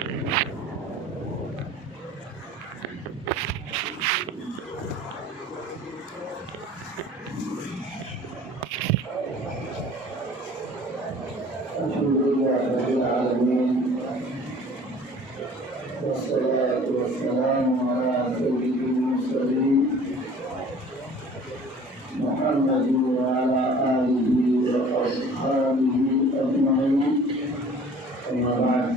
والصلاة والسلام على سيد المرسلين محمد وعلى آله وأصحابه أجمعين. أما بعد،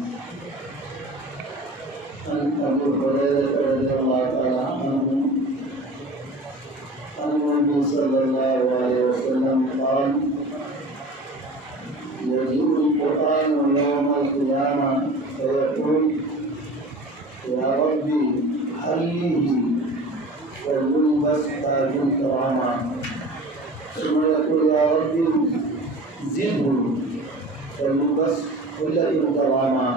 عن أبي هريرة رضي الله تعالى عنه عن النبي صلى الله عليه وسلم قال: يجيء القرآن يوم القيامة فيقول: يا ربي حليه ويلبس تاج الكرامة، ثم يقول: يا ربي زده ويلبس حلة الكرامة،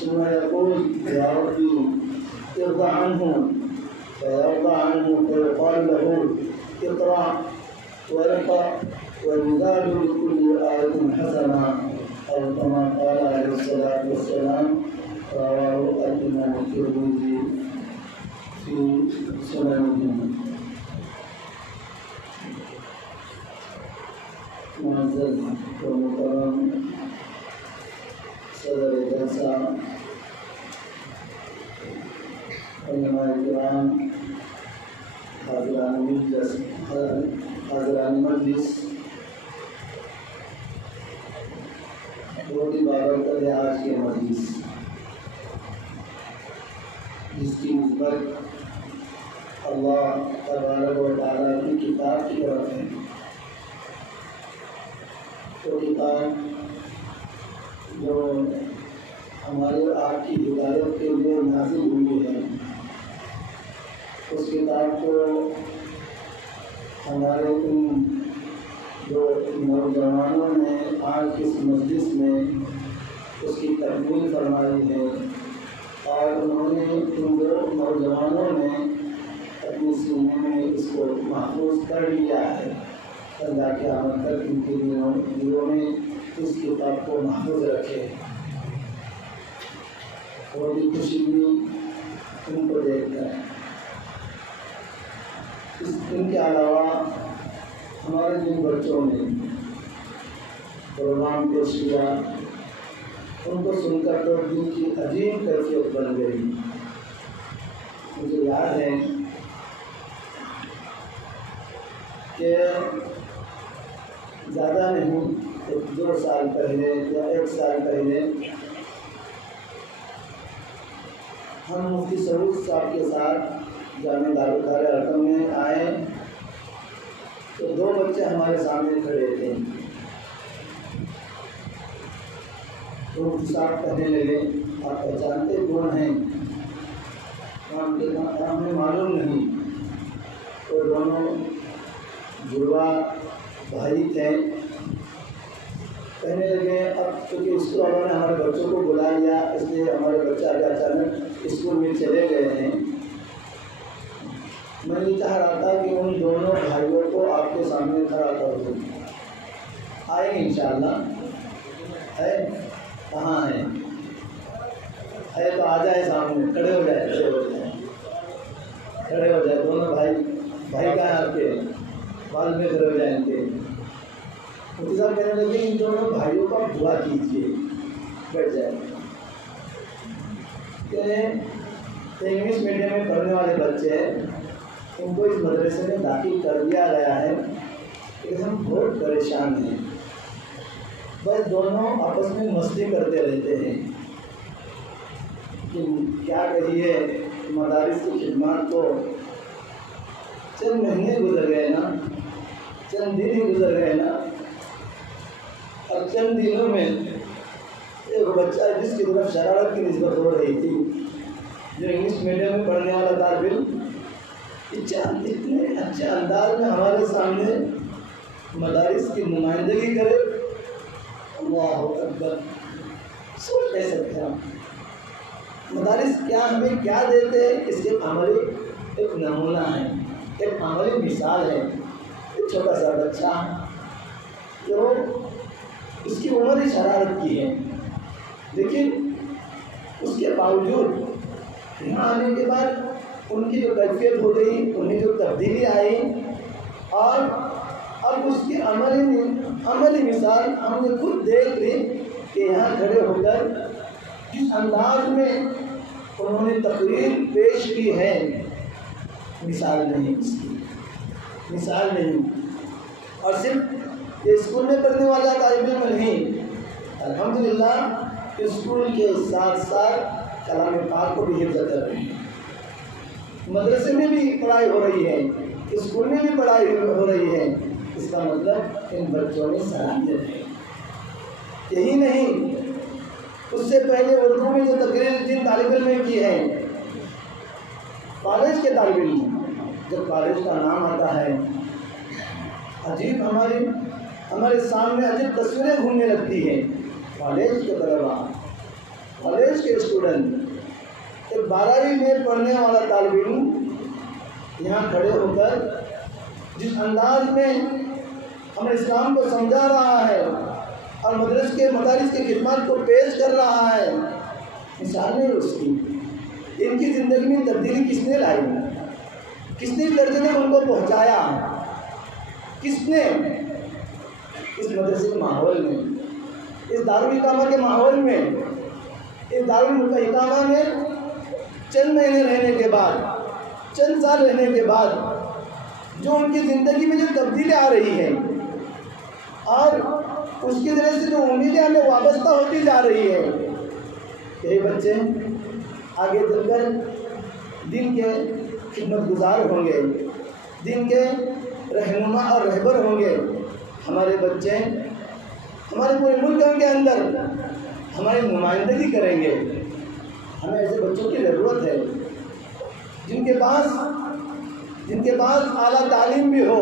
ثم يقول: يا ربي ارضى عنه، فيرضى عنه فيقال له: اقرأ وارقى ويزاد لكل آية حسنة، أو كما قال عليه الصلاة والسلام. رواه الإمام الترمذي في سننه. معزز ومكرم صدر جلسہ، علماء کرام، حاضران مجلس، بہت ہی بابرکت ہے آج کے مجلس، جس کی نسبت اللہ تبارک و تعالیٰ کی کتاب کی طرف ہے۔ وہ کتاب جو ہمارے آپ کی ہدایت کے لیے نازل ہوئی ہے، اس کتاب کو ہمارے ان جو نوجوانوں نے آج کی اس مجلس میں اس کی تکمیل فرمائی ہے، اور انہوں نے ان دو نوجوانوں نے اپنی سینے میں اس کو محفوظ کر لیا ہے۔ اللہ کے آمد تک ان کے دلوں میں اس کتاب کو محفوظ رکھے۔ بہت ہی خوشی ہوئی ان کو دیکھ کر۔ ان کے علاوہ ہمارے جن بچوں نے پروگرام پیش کیا، ان کو سن کر تو دل کی عظیم کیفیت بن گئی۔ مجھے یاد ہے کہ زیادہ نہیں، 2 سال پہلے یا 1 سال پہلے ہم مفتی سعود صاحب کے ساتھ جامعہ دارالارقم میں آئے تو 2 بچے ہمارے سامنے کھڑے تھے۔ تو مفتی صاحب کہنے لگے: آپ پہچانتے کون ہیں؟ ہمیں معلوم نہیں۔ وہ دونوں جڑوا بھائی تھے۔ کہنے لگے: اب چونکہ اسکول والوں نے ہمارے بچوں کو بلا لیا، اس لیے ہمارے بچہ ابھی اچانک اسکول میں چلے گئے ہیں۔ میں یہ چاہ رہا تھا کہ ان دونوں بھائیوں کو آپ کے سامنے کھڑا کر دوں۔ آئیں گے انشاءاللہ؟ ہے کہاں ہیں؟ ہے تو آ جائے سامنے، کھڑے ہو جائے، کھڑے ہو جائے دونوں بھائی کہاں ہیں آپ کے؟ بعد میں کھڑے ہو جائیں گے۔ مفتی صاحب کہنے لگے: ان دونوں بھائیوں کو آپ دعا کیجیے، بیٹھ جائیں۔ کہ انگلش میڈیم میں پڑھنے والے بچے ہیں، ان کو اس مدرسے میں داخل کر دیا گیا ہے، لیکن ہم بہت پریشان ہیں۔ بس دونوں آپس میں مستی کرتے رہتے ہیں کہ کیا کہیے، مدارس کی خدمات کو چند مہینے گزر گئے نا، چند دن ہی گزر گئے نا، اور چند دنوں میں ایک بچہ جس کی طرف شرارت کی نسبت ہو رہی تھی، جو انگلش میڈیم میں پڑھنے والا طالب علم، اتنے اچھے انداز میں ہمارے سامنے مدارس کی نمائندگی کرے۔ اللہ اکبر! سوچ نہیں سکتے ہم مدارس کیا ہمیں کیا دیتے ہیں، اس کے عملی ایک نمونہ ہے، ایک عملی مثال ہے۔ ایک چھوٹا سا بچہ جو اس کی عمر ہی شرارت کی ہے، لیکن اس کے باوجود یہاں آنے کے بعد ان کی جو کیفیت ہو گئی، انہیں جو تبدیلی آئی، اور اب اس کی عملی مثال ہم نے خود دیکھ لی کہ یہاں کھڑے ہو کر جس انداز میں انہوں نے تقریر پیش کی ہے، مثال نہیں، اس کی مثال نہیں۔ اور صرف یہ اسکول میں پڑھنے والا طالب علم نہیں، الحمدللہ اسکول کے ساتھ ساتھ کلام پاک کو بھی حفظ کر رہے ہیں، مدرسے میں بھی پڑھائی ہو رہی ہے، اسکول میں بھی پڑھائی ہو رہی ہے۔ اس کا مطلب ان بچوں میں صلاحیت ہے۔ یہی نہیں، اس سے پہلے اردو میں جو تقریر جن طالب علم نے کی ہے، کالج کے طالب علم، جب کالج کا نام آتا ہے عجیب ہمارے سامنے عجیب تصویریں گھومنے لگتی ہیں۔ کالج کے طلباء، کالج کے اسٹوڈنٹ، ایک 12ویں میں پڑھنے والا طالب علم یہاں کھڑے ہو کر جس انداز میں ہمیں اسلام کو سمجھا رہا ہے اور مدارس کی خدمات کو پیش کر رہا ہے، مثال نہیں اس کی۔ ان کی زندگی میں تبدیلی کس نے لائی؟ کس نے درجے میں ان کو پہنچایا؟ کس نے اس مدرسے کے ماحول میں، اس دارالاقامہ کے ماحول میں، اس دارالاقامہ میں چند مہینے رہنے کے بعد، چند سال رہنے کے بعد جو ان کی زندگی میں جو تبدیلی آ رہی ہے اور اس کی وجہ سے جو امیدیں ہمیں وابستہ ہوتی جا رہی ہے، یہی بچے آگے چل کر دین کے خدمت گزار ہوں گے، دین کے رہنما اور رہبر ہوں گے۔ ہمارے بچے ہمارے پورے ملک کے اندر ہماری نمائندگی کریں گے۔ ہمیں ایسے بچوں کی ضرورت ہے جن کے پاس اعلیٰ تعلیم بھی ہو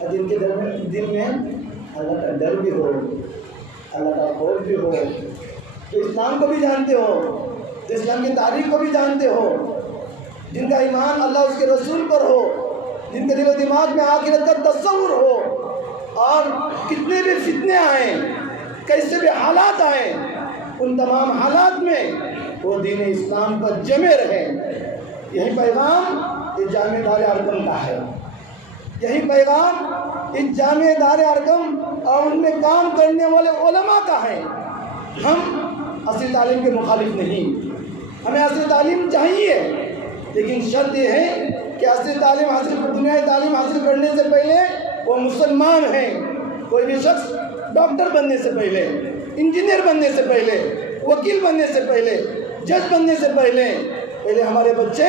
اور جن کے دل میں اللہ کا ڈر بھی ہو، اللہ کا خوف بھی ہو، جو اسلام کو بھی جانتے ہو، جو اسلام کی تاریخ کو بھی جانتے ہو، جن کا ایمان اللہ اس کے رسول پر ہو، جن کے دل و دماغ میں آخرت کا تصور ہو، اور کتنے بھی فتنے آئیں، کیسے بھی حالات آئیں، ان تمام حالات میں وہ دین اسلام پر جمے رہے۔ یہی پیغام اس جامع دار ارقم کا ہے، یہی پیغام اس جامع دار ارقم اور ان میں کام کرنے والے علماء کا ہے۔ ہم اصلی تعلیم کے مخالف نہیں، ہمیں اصلی تعلیم چاہیے، لیکن شرط یہ ہے کہ اصلی تعلیم دنیائی تعلیم حاصل کرنے سے پہلے وہ مسلمان ہیں۔ کوئی بھی شخص ڈاکٹر بننے سے پہلے، انجینئر بننے سے پہلے، وکیل بننے سے پہلے، جج بننے سے پہلے ہمارے بچے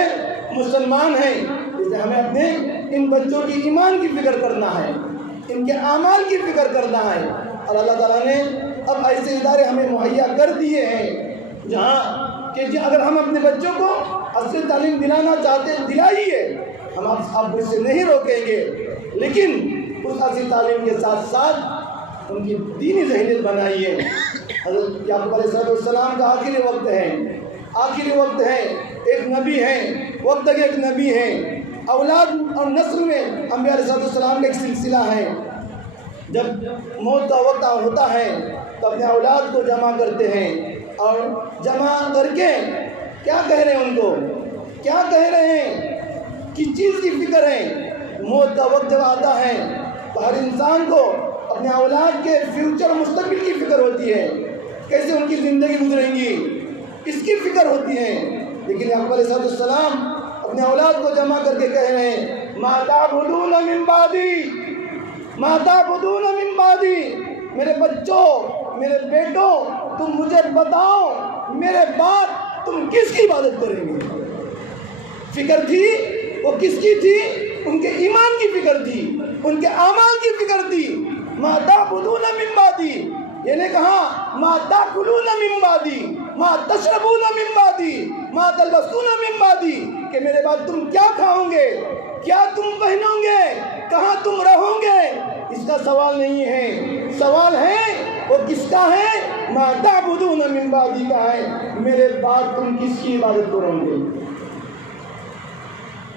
مسلمان ہیں۔ اس لیے ہمیں اپنے ان بچوں کی ایمان کی فکر کرنا ہے، ان کے اعمال کی فکر کرنا ہے، اور اللہ تعالیٰ نے اب ایسے ادارے ہمیں مہیا کر دیے ہیں جہاں کہ اگر ہم اپنے بچوں کو اصلی تعلیم دلانا چاہتے ہیں، دلائیے، ہم آپ اس سے نہیں روکیں گے، لیکن اس اصلی تعلیم کے ساتھ ساتھ ان کی دینی ذہنیت بنائیے۔ حضرت یعقوب علیہ السلام کا آخری وقت ہے، ایک نبی ہے، وقت تک ایک نبی ہے، اولاد اور نسل میں انبیاء علیہ السلام کا ایک سلسلہ ہے۔ جب موت کا وقت ہوتا ہے تو اپنے اولاد کو جمع کرتے ہیں، اور جمع کر کے کیا کہہ رہے ہیں، ان کو کیا کہہ رہے ہیں، کس چیز کی فکر ہے؟ موت کا وقت جب آتا ہے تو ہر انسان کو اپنے اولاد کے فیوچر مستقبل کی فکر ہوتی ہے، کیسے ان کی زندگی گزریں گی، اس کی فکر ہوتی ہے۔ لیکن یعقوب علیہ السلام اپنے اولاد کو جمع کر کے کہہ رہے ہیں، ما تعبدون من بعدی، ما تعبدون من بعدی، میرے بچوں، میرے بیٹوں، تم مجھے بتاؤ میرے بعد تم کس کی عبادت کریں گے؟ فکر تھی، وہ کس کی تھی؟ ان کے ایمان کی فکر تھی، ان کے اعمال کی فکر تھی۔ ما تعبدون من بعدی، یہ نے کہا ما تاکلون من بعدی، ما تشربون من بعدی، ما تلبسون من بعدی، کہ میرے بعد تم کیا کھاؤ گے، کیا تم پہنو گے، کہاں تم رہو گے، اس کا سوال نہیں ہے۔ سوال ہے وہ کس کا ہے؟ ما تعبدون من بعدی کا ہے، میرے بعد تم کس کی عبادت کرو گے؟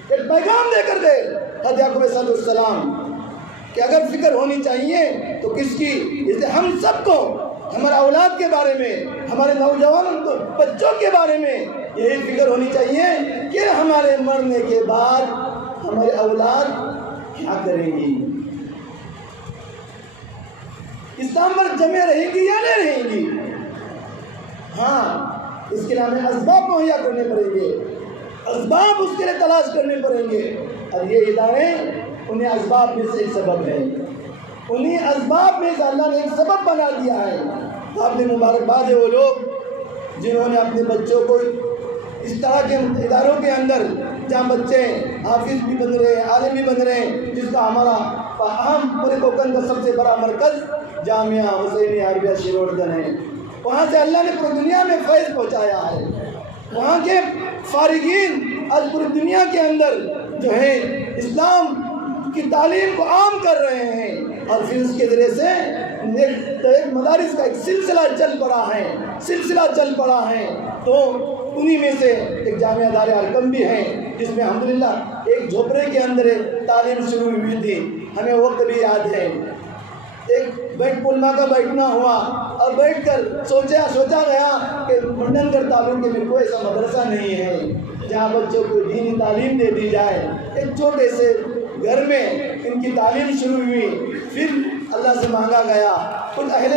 ایک پیغام دے کر گئے حضرت یعقوب علیہ السلام کہ اگر فکر ہونی چاہیے تو کس کی؟ اس لیے ہم سب کو ہمارے اولاد کے بارے میں، ہمارے نوجوان بچوں کے بارے میں یہی فکر ہونی چاہیے کہ ہمارے مرنے کے بعد ہمارے اولاد کیا کریں گی، اسلام پر جمع رہیں گی یا نہیں رہیں گی۔ ہاں، اس کے لیے ہمیں اسباب مہیا کرنے پڑیں گے، اسباب اس کے لیے تلاش کرنے پڑیں گے، اور یہ ادارے انہیں اسباب میں سے ایک سبب ہے، انہیں اسباب میں سے اللہ نے ایک سبب بنا دیا ہے۔ آپ نے مبارکباد ہے وہ لوگ جنہوں نے اپنے بچوں کو اس طرح کے اداروں کے اندر جہاں بچے حافظ بھی بن رہے ہیں، عالم بھی بن رہے ہیں، جس کا ہمارا اہم پورے کوکن کا سب سے بڑا مرکز جامعہ حسینی عربیہ شیراردن ہے، وہاں سے اللہ نے پوری دنیا میں فیض پہنچایا ہے، وہاں کے فارغین آج پوری دنیا کے اندر جو ہے اسلام کی تعلیم کو عام کر رہے ہیں، اور پھر اس کے ذریعے سے ایک مدارس کا ایک سلسلہ چل پڑا ہے، تو انہی میں سے ایک جامعہ دار ارقم بھی ہے، جس میں الحمدللہ ایک جھوپڑے کے اندر تعلیم شروع ہوئی تھی۔ ہمیں وقت بھی یاد ہے، ایک بیٹھ پلما کا بیٹھنا ہوا اور بیٹھ کر سوچا گیا کہ منڈن گڑھ تعلق میں کوئی ایسا مدرسہ نہیں ہے جہاں بچوں کو دینی تعلیم دے دی جائے۔ ایک چھوٹے سے گھر میں ان کی تعلیم شروع ہوئی، پھر اللہ سے مانگا گیا، کچھ اہل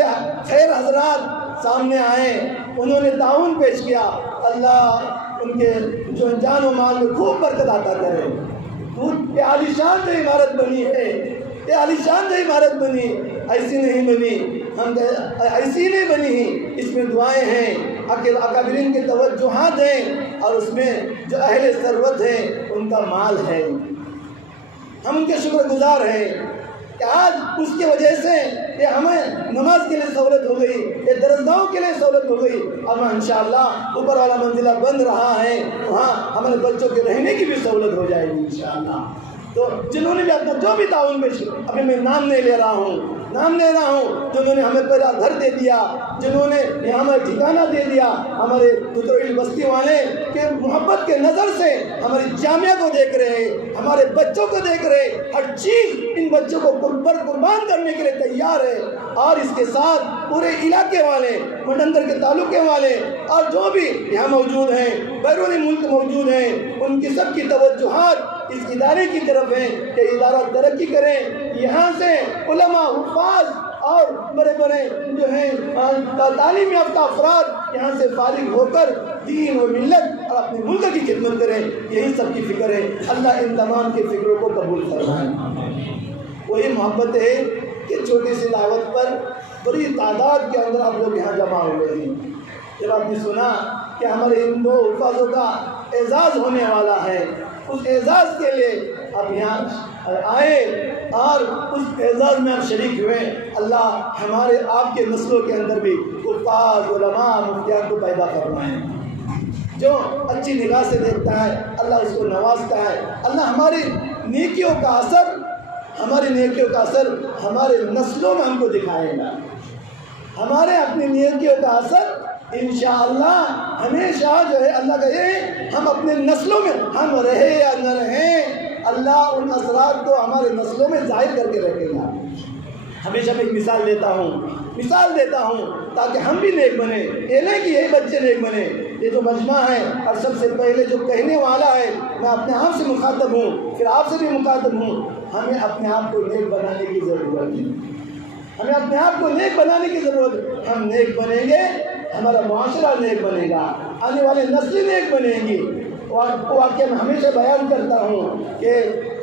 خیر حضرات سامنے آئے، انہوں نے تعاون پیش کیا، اللہ ان کے جو جان و مال میں خوب برکت عطا کرے۔ یہ عالیشان جو عمارت بنی ہے، یہ عالیشان جو عمارت بنی، ایسی نہیں بنی، اس میں دعائیں ہیں، اکابرین کے توجہات ہیں، اور اس میں جو اہل ثروت ہیں ان کا مال ہے۔ ہم ان کے شکر گزار ہیں کہ آج اس کی وجہ سے یہ ہمیں نماز کے لیے سہولت ہو گئی، یہ درسگاہوں کے لیے سہولت ہو گئی، اب انشاءاللہ اوپر والا منزلہ بن رہا ہے، وہاں ہمارے بچوں کے رہنے کی بھی سہولت ہو جائے گی انشاءاللہ۔ تو جنہوں نے بھی اپنا جو بھی تعاون پیش کیا، ابھی میں نام لے رہا ہوں، جنہوں نے ہمیں پہلا گھر دے دیا، جنہوں نے یہاں ہمیں ٹھکانہ دے دیا، ہمارے دتوئی بستی والے کہ محبت کے نظر سے ہماری جامعہ کو دیکھ رہے ہیں، ہمارے بچوں کو دیکھ رہے ہیں، ہر چیز ان بچوں کو قربان کرنے کے لیے تیار ہے، اور اس کے ساتھ پورے علاقے والے، منڈندر کے تعلقے والے اور جو بھی یہاں موجود ہیں، بیرون ملک موجود ہیں، ان کی سب کی توجہات اس ادارے کی طرف ہے کہ ادارہ ترقی کریں، یہاں سے علماء، حفاظ اور بڑے جو ہیں تعلیم یافتہ افراد یہاں سے فارغ ہو کر دین و ملت اور اپنے ملک کی خدمت کریں، یہی سب کی فکر ہے۔ اللہ ان تمام کی فکروں کو قبول فرمائے۔ وہی محبت ہے کہ چھوٹی سی دعوت پر بڑی تعداد کے اندر آپ لوگ یہاں جمع ہوئے ہیں۔ جب آپ نے سنا کہ ہمارے ان دو حفاظوں کا اعزاز ہونے والا ہے، اس اعزاز کے لیے آپ یہاں آئے اور اس اعزاز میں آپ شریک ہوئے، اللہ ہمارے آپ کے نسلوں کے اندر بھی حفاظ، علماء، مفتیان کو پیدا فرمائے۔ جو اچھی نگاہ سے دیکھتا ہے اللہ اس کو نوازتا ہے۔ اللہ ہماری نیکیوں کا اثر ہمارے نسلوں میں ہم کو دکھائے گا۔ ہمارے اپنی نیکیوں کا اثر انشاءاللہ ہمیشہ جو ہے اللہ کا یہ ہم اپنے نسلوں میں ہم رہے یا نہ رہیں، اللہ ان اثرات کو ہمارے نسلوں میں ظاہر کر کے رکھے گا۔ ہمیشہ میں ایک مثال دیتا ہوں تاکہ ہم بھی نیک بنیں، یہ نہیں کہ یہی بچے نیک بنیں۔ یہ جو مجمع ہے اور سب سے پہلے جو کہنے والا ہے، میں اپنے آپ سے مخاطب ہوں، پھر آپ سے بھی مخاطب ہوں، ہمیں اپنے آپ کو نیک بنانے کی ضرورت ہے۔ ہم نیک بنیں گے، ہمارا معاشرہ نیک بنے گا، آنے والے نسلیں نیک بنیں گی۔ واقعہ میں ہمیشہ بیان کرتا ہوں کہ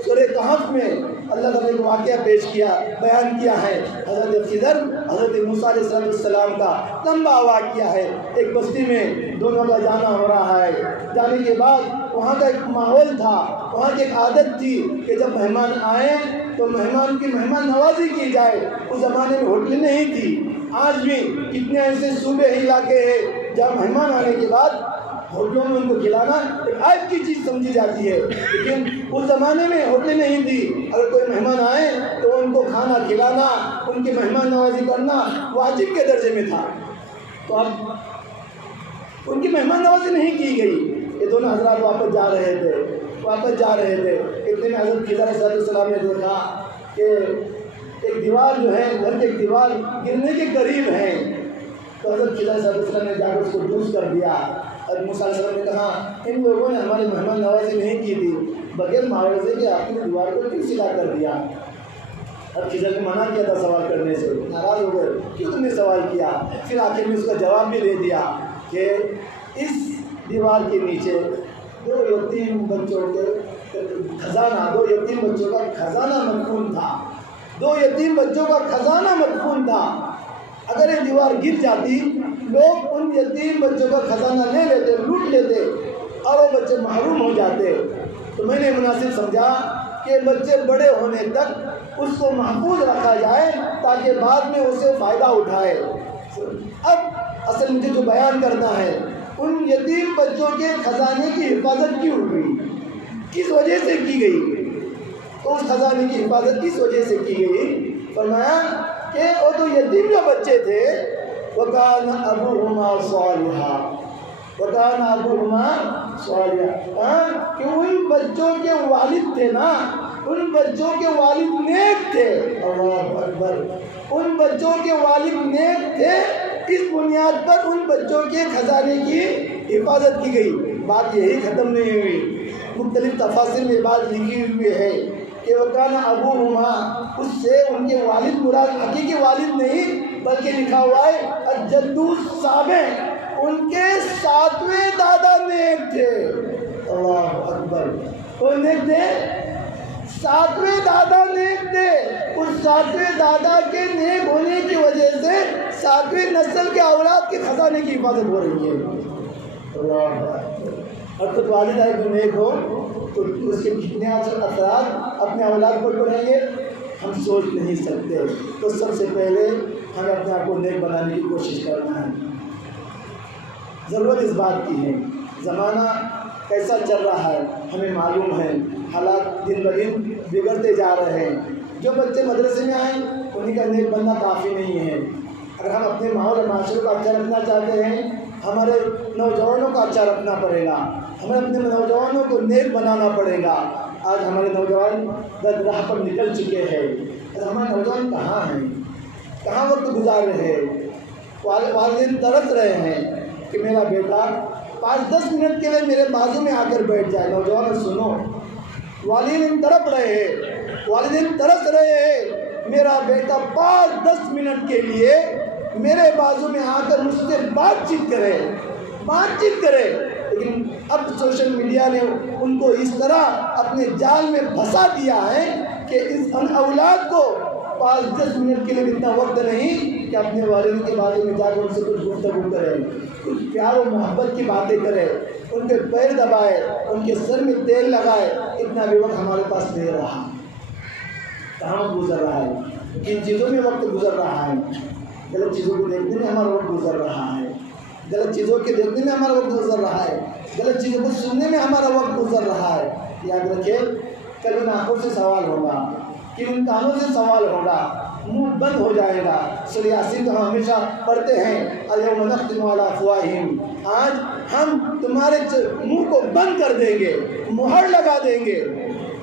سورہ کہف میں اللہ تعالیٰ نے واقعہ بیان کیا ہے، حضرت خضر حضرت موسیٰ علیہ السلام کا لمبا واقعہ ہے۔ ایک بستی میں دونوں کا جانا ہو رہا ہے، جانے کے بعد وہاں کا ایک ماحول تھا، وہاں کی ایک عادت تھی کہ جب مہمان آئیں تو مہمان کی مہمان نوازی کی جائے۔ اس زمانے میں ہوٹلیں نہیں تھی، آج بھی کتنے ایسے صوبے علاقے ہیں جہاں مہمان آنے کے بعد ہوٹلوں میں ان کو کھلانا ایک عیب کی چیز سمجھی جاتی ہے، لیکن اس زمانے میں ہوٹلیں نہیں تھی، اگر کوئی مہمان آئے تو ان کو کھانا کھلانا، ان کی مہمان نوازی کرنا واجب کے درجے میں تھا۔ تو اب ان کی مہمان نوازی نہیں کی گئی۔ یہ دونوں حضرات واپس جا رہے تھے، اتنے میں حضرت خضر علیہ السلام نے دیکھا کہ ایک دیوار جو ہے، گھر کی ایک دیوار گرنے کے قریب ہے، تو حضرت خضر صلی اللہ علیہ وسلم نے جا کر اس کو دروس کر دیا، اور موسیٰ علیہ السلام نے کہا ان لوگوں نے ہماری مہمان نوازی نہیں کی تھی، بغیر معاوضے کے آپ نے دیوار کو کیوں سیدھا کر دیا؟ اب خضر نے منع کیا تھا سوال کرنے سے، ناراض ہو گئے کیوں تم نے سوال کیا؟ پھر آخر میں اس کا جواب بھی دے دیا کہ اس دیوار کے نیچے دو یتیم بچوں کے خزانہ، دو یتیم بچوں کا خزانہ مدفون تھا، دو یتیم بچوں کا خزانہ مدفون تھا۔ اگر یہ دیوار گر جاتی لوگ ان یتیم بچوں کا خزانہ لے لیتے، لوٹ لیتے اور وہ بچے محروم ہو جاتے۔ تو میں نے مناسب سمجھا کہ بچے بڑے ہونے تک اس کو محفوظ رکھا جائے تاکہ بعد میں اسے فائدہ اٹھائے۔ اب اصل مجھے جو بیان کرنا ہے، ان یتیم بچوں کے خزانے کی حفاظت کیوں ہوئی، کس وجہ سے کی گئی؟ تو اس خزانے کی حفاظت کس وجہ سے کی گئی؟ فرمایا کہ وہ تو یتیم جو بچے تھے وَكَانَ أَبُوهُمَا صَالِحًا، وَكَانَ أَبُوهُمَا صَالِحًا، کہ ان بچوں کے والد تھے نا، ان بچوں کے والد نیک تھے۔ اللہ اکبر، ان بچوں کے والد نیک تھے، اس بنیاد پر ان بچوں کے خزانے کی حفاظت کی گئی۔ بات یہی ختم نہیں ہوئی، مختلف تفاصیر میں بات لکھی ہوئی ہے کہ وَكَانَ أَبُوهُمَا، اس سے ان کے والد مراد حقیقی والد نہیں بلکہ لکھا ہوا ہے الجد السابع، ان کے 7ویں دادا نیک تھے۔ اللہ اکبر، کون نیک تھے؟ 7ویں دادا نیک تھے۔ اس 7ویں دادا کے نیک ہونے کی وجہ سے 7ویں نسل کے اولاد کے خزانے کی حفاظت ہو رہی ہے۔ اللہ اکبر، اور خود والد ہے جو نیک ہو تو اس کے کتنے اثرات اپنے اولاد پر پڑیں گے ہم سوچ نہیں سکتے۔ تو سب سے پہلے ہمیں اپنے آپ کو نیک بنانے کی کوشش کرنا ہے۔ ضرورت اس بات کی ہے، زمانہ کیسا چل رہا ہے ہمیں معلوم ہے، حالات دن بدن بگڑتے جا رہے ہیں۔ جو بچے مدرسے میں آئیں انہیں کا نیک بننا کافی نہیں ہے۔ اگر ہم اپنے ماحول اور معاشرے کو اچھا رکھنا چاہتے ہیں، ہمارے نوجوانوں کو اچھا رکھنا پڑے گا، ہمیں اپنے نوجوانوں کو نیک بنانا پڑے گا۔ آج ہمارے نوجوان بد راہ پر نکل چکے ہیں۔ ہمارے نوجوان کہاں ہیں، کہاں وقت گزار رہے ہیں؟ والدین ترس رہے ہیں کہ میرا بیٹا 5-10 منٹ کے لیے میرے بازو میں آ کر بیٹھ جائے۔ نوجوان سنو، والدین تڑپ رہے ہیں، والدین ترس رہے ہیں، میرا بیٹا 5-10 منٹ کے لیے میرے بازو میں آ کر مجھ سے بات چیت کرے۔ لیکن اب سوشل میڈیا نے ان کو اس طرح اپنے جال میں پھنسا دیا ہے کہ ان اولاد کو 5-10 منٹ کے لیے اتنا وقت نہیں کہ اپنے والد کے بارے میں جا کر ان سے کچھ گفتگو کرے، کچھ پیار و محبت کی باتیں کرے، ان کے پیر دبائے، ان کے سر میں تیل لگائے۔ اتنا بھی وقت ہمارے پاس نہیں رہا۔ کہاں وقت گزر رہا ہے؟ کن چیزوں میں وقت گزر رہا ہے؟ غلط چیزوں کو دیکھنے میں ہمارا وقت گزر رہا ہے، غلط چیزوں کے دیکھنے میں ہمارا وقت گزر رہا ہے، غلط چیزوں کو سننے میں ہمارا وقت گزر رہا ہے۔ یاد رکھیں، کل ان آنکھوں سے سوال ہوگا، کہ ان کانوں سے سوال ہوگا، منہ بند ہو جائے گا۔ سورہ یاسین تو ہم ہمیشہ پڑھتے ہیں، الیوم نختم علی افواہہم، آج ہم تمہارے منہ کو بند کر دیں گے، مہر لگا دیں گے۔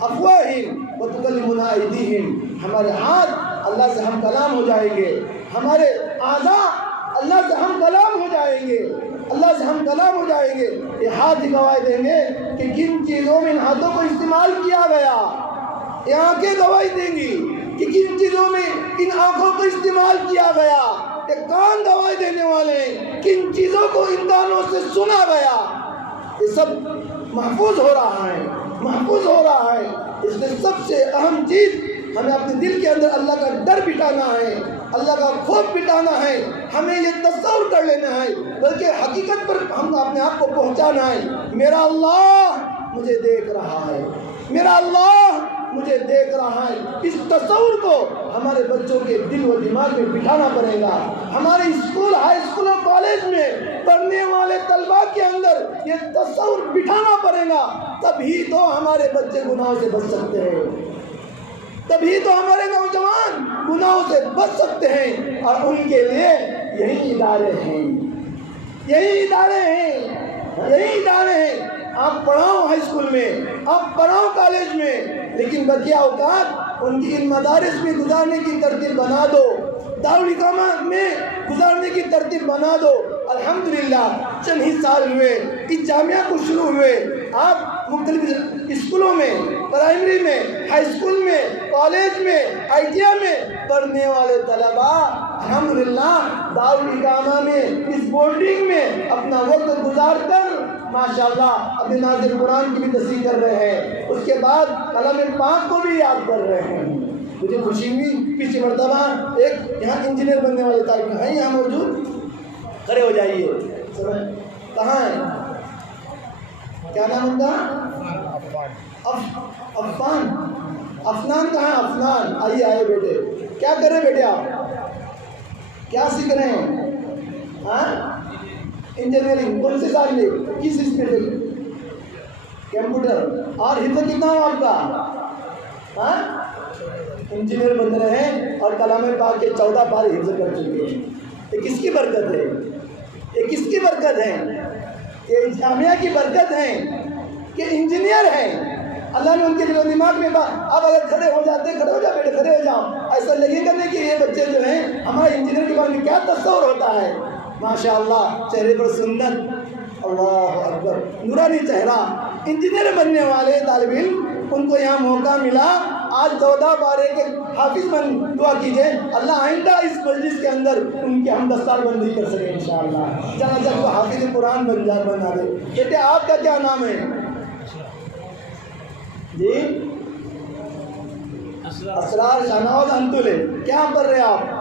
افواہہم وتکلمنا ایدیہم، ہمارے ہاتھ اللہ سے ہم کلام ہو جائیں گے، ہمارے اعضاء اللہ سے ہم کلام ہو جائیں گے، اللہ سے ہم کلام ہو جائیں گے۔ یہ ہاتھ ہی گواہی دیں گے کہ کن چیزوں میں ان ہاتھوں کو استعمال کیا گیا، یہ آنکھیں گواہی دیں گی کہ کن چیزوں میں ان آنکھوں کو استعمال کیا گیا، یہ کان گواہی دینے والے ہیں کن چیزوں کو ان کانوں سے سنا گیا۔ یہ سب محفوظ ہو رہا ہے، محفوظ ہو رہا ہے۔ اس میں سب سے اہم چیز ہمیں اپنے دل کے اندر اللہ کا ڈر بٹھانا ہے، اللہ کا خوف بٹھانا ہے، ہمیں یہ تصور کر لینا ہے، بلکہ حقیقت پر ہم اپنے آپ کو پہنچانا ہے۔ میرا اللہ مجھے دیکھ رہا ہے، میرا اللہ مجھے دیکھ رہا ہے۔ اس تصور کو ہمارے بچوں کے دل و دماغ میں بٹھانا پڑے گا۔ ہمارے اسکول، ہائی اسکول اور کالج میں پڑھنے والے طلباء کے اندر یہ تصور بٹھانا پڑے گا، تبھی تو ہمارے بچے گناہوں سے بچ سکتے ہیں، تبھی تو ہمارے نوجوان گناہوں سے بچ سکتے ہیں۔ اور ان کے لیے یہی ادارے ہیں، یہی ادارے ہیں، یہی ادارے ہیں۔ آپ پڑھاؤ ہائی اسکول میں، آپ پڑھاؤ کالج میں، لیکن بقیہ اوقات ان کی ان مدارس میں گزارنے کی ترتیب بنا دو۔ دارالحکامہ میں گزارنے کی ترتیب بنا دو۔ الحمدللہ چند ہی سال ہوئے اس جامعہ کو شروع ہوئے، آپ مختلف اسکولوں میں، پرائمری میں، ہائی اسکول میں، کالج میں، آئی ٹی آئی میں پڑھنے والے طلباء الحمدللہ دارالحکامہ میں اس بورڈنگ میں اپنا وقت گزار کر ماشاءاللہ اپنے نازل قرآن کی بھی تصحیح کر رہے ہیں، اس کے بعد کلام پاک کو بھی یاد کر رہے ہیں۔ مجھے خوشی ہوئی، پچھلی مرتبہ ایک یہاں انجینئر بننے والے طالب ہیں یہاں موجود، کھڑے ہو جائیے، کہاں ہیں؟ کیا نام ان کا؟ عفان۔ افنان کہاں ہے؟ افنان آئیے بیٹے، کیا کر رہے بیٹے آپ؟ کیا سیکھ رہے ہیں؟ ہاں انجینئرنگ، کون سے سال میں، کس اسپیڈ؟ کمپیوٹر۔ اور حفظ کتنا ہو آپ کا؟ ہاں انجینئر بن رہے ہیں اور کلام پاک کے 14 پارے حفظ کر چکے ہیں۔ یہ کس کی برکت ہے؟ یہ کس کی برکت ہے؟ یہ جامعہ کی برکت ہے کہ انجینئر ہیں، اللہ نے ان کے دل و دماغ میں اب اگر کھڑے ہو جاتے، کھڑے ہو جاؤ بیٹے، کھڑے ہو جاؤ، ایسا لگے گا نہیں کہ یہ بچے جو ہیں ہمارے انجینئر کے بارے میں کیا تصور ہوتا ہے۔ ماشاءاللہ چہرے پر سنت، اللہ اکبر، نورانی چہرہ، انجینئر بننے والے طالب علم، ان کو یہاں موقع ملا، آج 14 پارے کے حافظ بن، دعا کیجئے اللہ آئندہ اس مجلس کے اندر ان کی ہم دستار بندی کر سکیں انشاءاللہ، جب وہ حافظ قرآن بنا دے۔ بیٹے آپ کا کیا نام ہے؟ جی اسرار شاہنواز انتولے، کیا پڑھ رہے آپ؟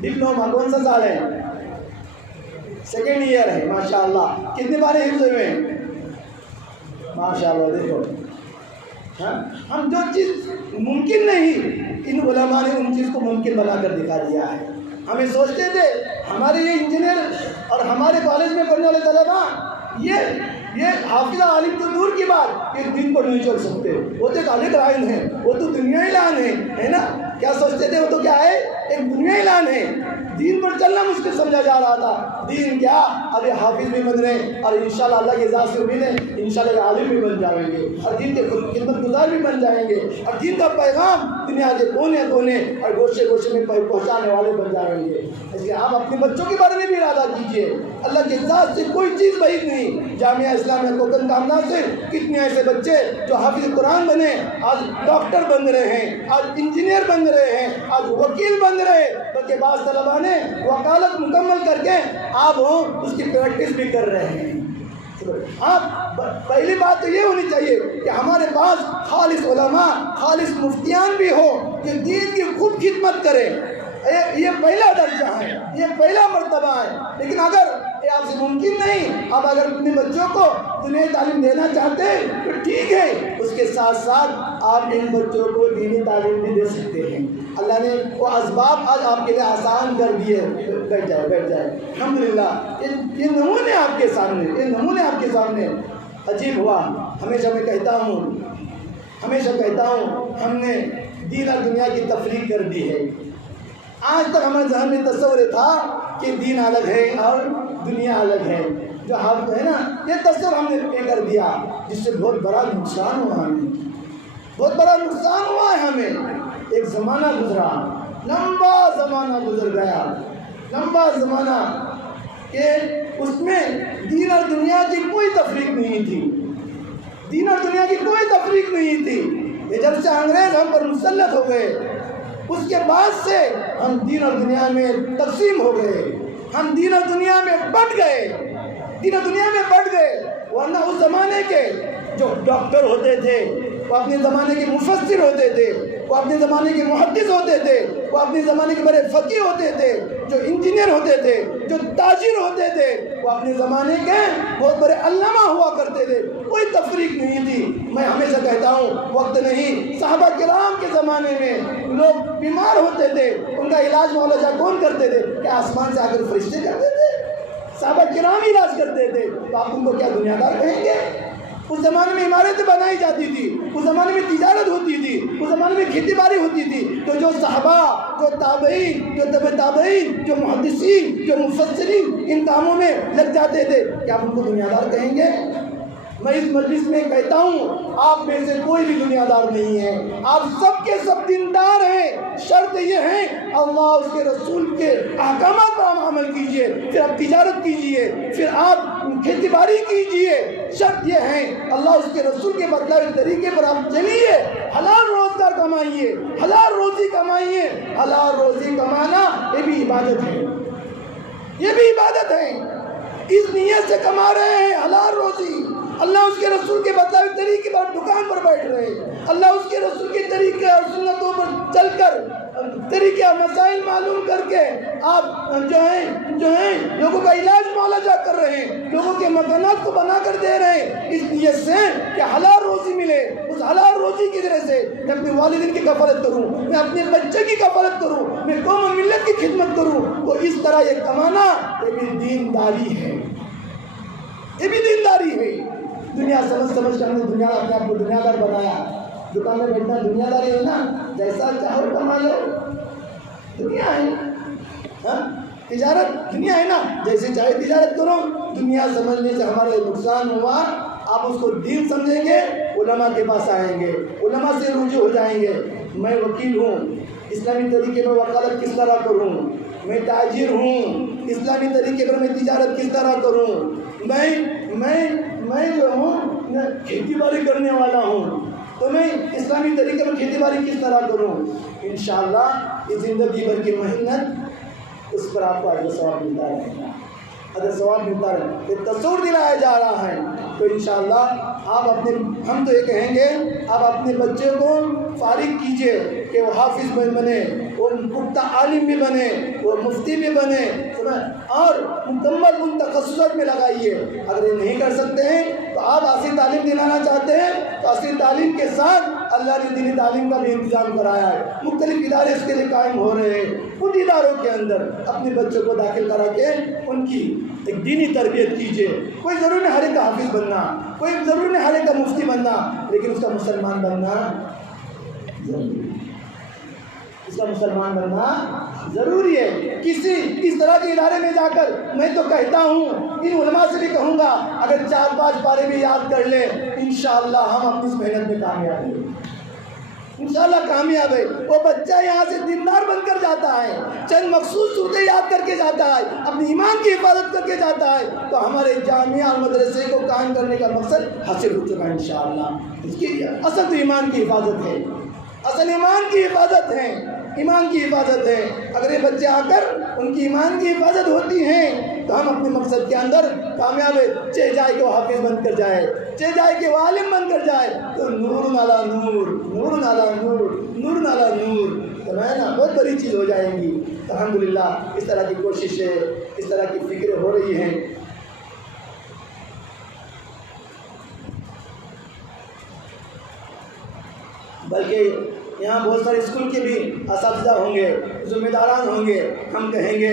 ڈپلوما، کون سا سال ہے؟ سیکنڈ ایئر ہے، ماشاءاللہ۔ کتنے پارے حفظ ہوئے ہیں؟ ماشاءاللہ۔ دیکھو ہم جو چیز ممکن نہیں، ان علماء نے ان چیز کو ممکن بنا کر دکھا دیا ہے۔ ہمیں سوچتے تھے ہمارے یہ انجینئر اور ہمارے کالج میں پڑھنے والے طلباء یہ حافظہ عالم تو دور کی بات، ایک دن کو نہیں چل سکتے، وہ تو ایک الگ لائن ہے، وہ تو دنیائی لائن ہے نا؟ کیا سوچتے تھے؟ وہ تو کیا ہے؟ ایک دنیائی لائن ہے، دین پر چلنا مشکل سمجھا جا رہا تھا۔ دین کیا، اب یہ حافظ بھی بن رہے ہیں اور انشاءاللہ اللہ کی ذات سے امید ہے انشاءاللہ یہ عالم بھی بن جائیں گے اور دین کے خدمت گزار بھی بن جائیں گے اور دین کا پیغام دنیا کے کونے کونے اور گوشے گوشے میں پہنچانے والے بن جائیں گے۔ اس لیے آپ اپنے بچوں کے بارے میں بھی ارادہ کیجیے، اللہ کی ذات سے کوئی چیز بعید نہیں۔ جامعہ اسلامیہ کوکن کامنا سے کتنے ایسے بچے جو حافظ قرآن بنے، آج ڈاکٹر بن رہے ہیں، آج انجینئر بن رہے ہیں، آج وکیل بن رہے ہیں، بلکہ بعض طلباء نے وکالت مکمل کر کے آپ اس کی پریکٹس بھی کر رہے ہیں۔ آپ پہلی بات تو یہ ہونی چاہیے کہ ہمارے پاس خالص علماء، خالص مفتیان بھی ہو جو دین کی خوب خدمت کریں۔ یہ پہلا درجہ ہے، یہ پہلا مرتبہ ہے۔ لیکن اگر یہ آپ سے ممکن نہیں، آپ اگر اپنے بچوں کو دنیائی تعلیم دینا چاہتے ہیں تو ٹھیک ہے، اس کے ساتھ ساتھ آپ ان بچوں کو دینی تعلیم بھی دے سکتے ہیں۔ اللہ نے وہ اسباب آج آپ کے لیے آسان کر دیے۔ بیٹھ جائے الحمدللہ۔ یہ نمونے آپ کے سامنے، یہ نمونے آپ کے سامنے۔ عجیب ہوا، ہمیشہ میں کہتا ہوں ہم نے دین اور دنیا کی تفریق کر دی ہے۔ آج تک ہمارے ذہن میں تصور تھا کہ دین الگ ہے اور دنیا الگ ہے، جو حق ہے نا، یہ تصور ہم نے کر دیا، جس سے بہت بڑا نقصان ہوا ہمیں، بہت بڑا نقصان ہوا ہے ہمیں۔ ایک زمانہ گزرا، لمبا زمانہ گزر گیا، لمبا زمانہ کہ اس میں دین اور دنیا کی کوئی تفریق نہیں تھی، دین اور دنیا کی کوئی تفریق نہیں تھی۔ یہ جب سے انگریز ہم پر مسلط ہو گئے، اس کے بعد سے ہم دین اور دنیا میں تقسیم ہو گئے، ہم دین اور دنیا میں بٹ گئے، ورنہ اس زمانے کے جو ڈاکٹر ہوتے تھے، وہ اپنے زمانے کے مفسر ہوتے تھے، وہ اپنے زمانے کے محدث ہوتے تھے، وہ اپنے زمانے کے بڑے فقیہ ہوتے تھے، جو انجینئر ہوتے تھے، جو تاجر ہوتے تھے، وہ اپنے زمانے کے بہت بڑے علامہ ہوا کرتے تھے، کوئی تفریق نہیں تھی۔ میں ہمیشہ کہتا ہوں وقت نہیں، صحابہ کرام کے زمانے میں لوگ بیمار ہوتے تھے، ان کا علاج معالجہ کون کرتے تھے؟ کیا آسمان سے آ کر فرشتے کرتے تھے؟ صحابہ کرام علاج کرتے تھے، تو آپ ان کو کیا دنیا دار کہیں گے؟ اس زمانے میں عمارتیں بنائی جاتی تھی، اس زمانے میں تجارت ہوتی تھی، اس زمانے میں کھیتی باڑی ہوتی تھی، تو جو صحابہ، جو تابعین، جو تبع تابعین، جو محدثین، جو مفسرین ان کاموں میں لگ جاتے تھے، کیا آپ ان کو دنیا دار کہیں گے؟ میں اس مجلس میں کہتا ہوں آپ میں سے کوئی بھی دنیا دار نہیں ہے، آپ سب کے سب دیندار ہیں۔ شرط یہ ہے اللہ اس کے رسول کے احکامات پر آپ عمل کیجئے، پھر آپ تجارت کیجئے، پھر آپ کھیتی باڑی کیجئے۔ شرط یہ ہے اللہ اس کے رسول کے بتلائے طریقے پر آپ چلیے، حلال روزگار کمائیے، حلال روزی کمائیے۔ حلال روزی کمانا یہ بھی عبادت ہے، یہ بھی عبادت ہے۔ اس نیت سے کما رہے ہیں حلال روزی، اللہ اس کے رسول کے بتائے طریقے پر دکان پر بیٹھ رہے ہیں، اللہ اس کے رسول کے طریقے اور سنتوں پر چل کر طریقے اور مسائل معلوم کر کے آپ جو ہیں لوگوں کا علاج معالجہ کر رہے ہیں، لوگوں کے مکانات کو بنا کر دے رہے ہیں، اس نیت سے کہ حلال روزی ملے۔ اس حلال روزی کی ذریعے سے میں اپنے والدین کی کفالت کروں، میں اپنے بچے کی کفالت کروں، میں قوم و ملت کی خدمت کروں، تو اس طرح یہ کمانا یہ بھی دینداری ہے، یہ بھی دینداری ہے۔ دنیا سمجھ کر ہم نے دنیا اپنے آپ کو دنیا دار بنایا۔ دکان میں بیٹھنا دنیا داری ہے نا، جیسا چاہو کما لو، دنیا ہے۔ ہاں تجارت دنیا ہے نا، جیسے چاہے تجارت کرو۔ دنیا سمجھنے سے ہمارے نقصان ہوا، آپ اس کو دین سمجھیں گے، علماء کے پاس آئیں گے، علماء سے رجوع ہو جائیں گے۔ میں وکیل ہوں، اسلامی طریقے پر وکالت کس طرح کروں؟ میں تاجر ہوں، اسلامی طریقے پر میں تجارت کس طرح کروں؟ میں جو ہوں کھیتی باڑی کرنے والا ہوں، تو میں اسلامی طریقے پر کھیتی باڑی کس طرح کروں؟ انشاءاللہ اس زندگی بھر کی محنت اس پر آپ کو اجر ثواب ملتا رہے گا، اجر ثواب ملتا رہے گا۔ یہ تصور دلایا جا رہا ہے، تو انشاءاللہ ہم تو یہ کہیں گے آپ اپنے بچے کو فارغ کیجئے کہ وہ حافظ بنے، وہ پختہ عالم بھی بنے، وہ مفتی بھی بنے، اور مکمل ان تخصصات میں لگائیے۔ اگر یہ نہیں کر سکتے ہیں تو آپ اصلی تعلیم دلانا چاہتے ہیں تو اصلی تعلیم کے ساتھ اللہ نے دینی تعلیم کا بھی انتظام کرایا ہے، مختلف ادارے اس کے لیے قائم ہو رہے ہیں۔ ان اداروں کے اندر اپنے بچوں کو داخل کرا کے ان کی ایک دینی تربیت کیجیے۔ کوئی ضروری نہیں ہر ایک کا حافظ بننا، کوئی ضروری نہیں ہر ایک کا مفتی بننا، لیکن اس کا مسلمان بننا ضروری ہے، اس کا مسلمان بننا ضروری ہے۔ اس طرح کے ادارے میں جا کر میں تو کہتا ہوں، ان علماء سے بھی کہوں گا، اگر 4-5 پارے بھی یاد کر لیں انشاءاللہ ہم اپنی اس محنت میں کامیاب ہیں، انشاءاللہ کامیاب ہے۔ وہ بچہ یہاں سے دیندار بن کر جاتا ہے، چند مخصوص صورتیں یاد کر کے جاتا ہے، اپنی ایمان کی حفاظت کر کے جاتا ہے، تو ہمارے جامعہ اور مدرسے کو قائم کرنے کا مقصد حاصل ہو چکا ہے انشاءاللہ۔ اس کی اصل تو ایمان کی حفاظت ہے، اصل ایمان کی حفاظت ہے، ایمان کی حفاظت ہے۔ اگر یہ بچے آ کر ان کی ایمان کی حفاظت ہوتی ہیں تو ہم اپنے مقصد کے اندر کامیاب ہے۔ چاہے جائے کہ وہ حافظ بن کر جائے، چاہے جائے کہ وہ عالم بن کر جائے، تو نور نالا نور، نور نالا نور، نور نالا نور، تو میں نا بہت بڑی چیز ہو جائیں گی۔ الحمدللہ اس طرح کی کوششیں، اس طرح کی فکریں ہو رہی ہیں۔ بلکہ یہاں بہت سارے اسکول کے بھی اساتذہ ہوں گے، ذمہ داران ہوں گے، ہم کہیں گے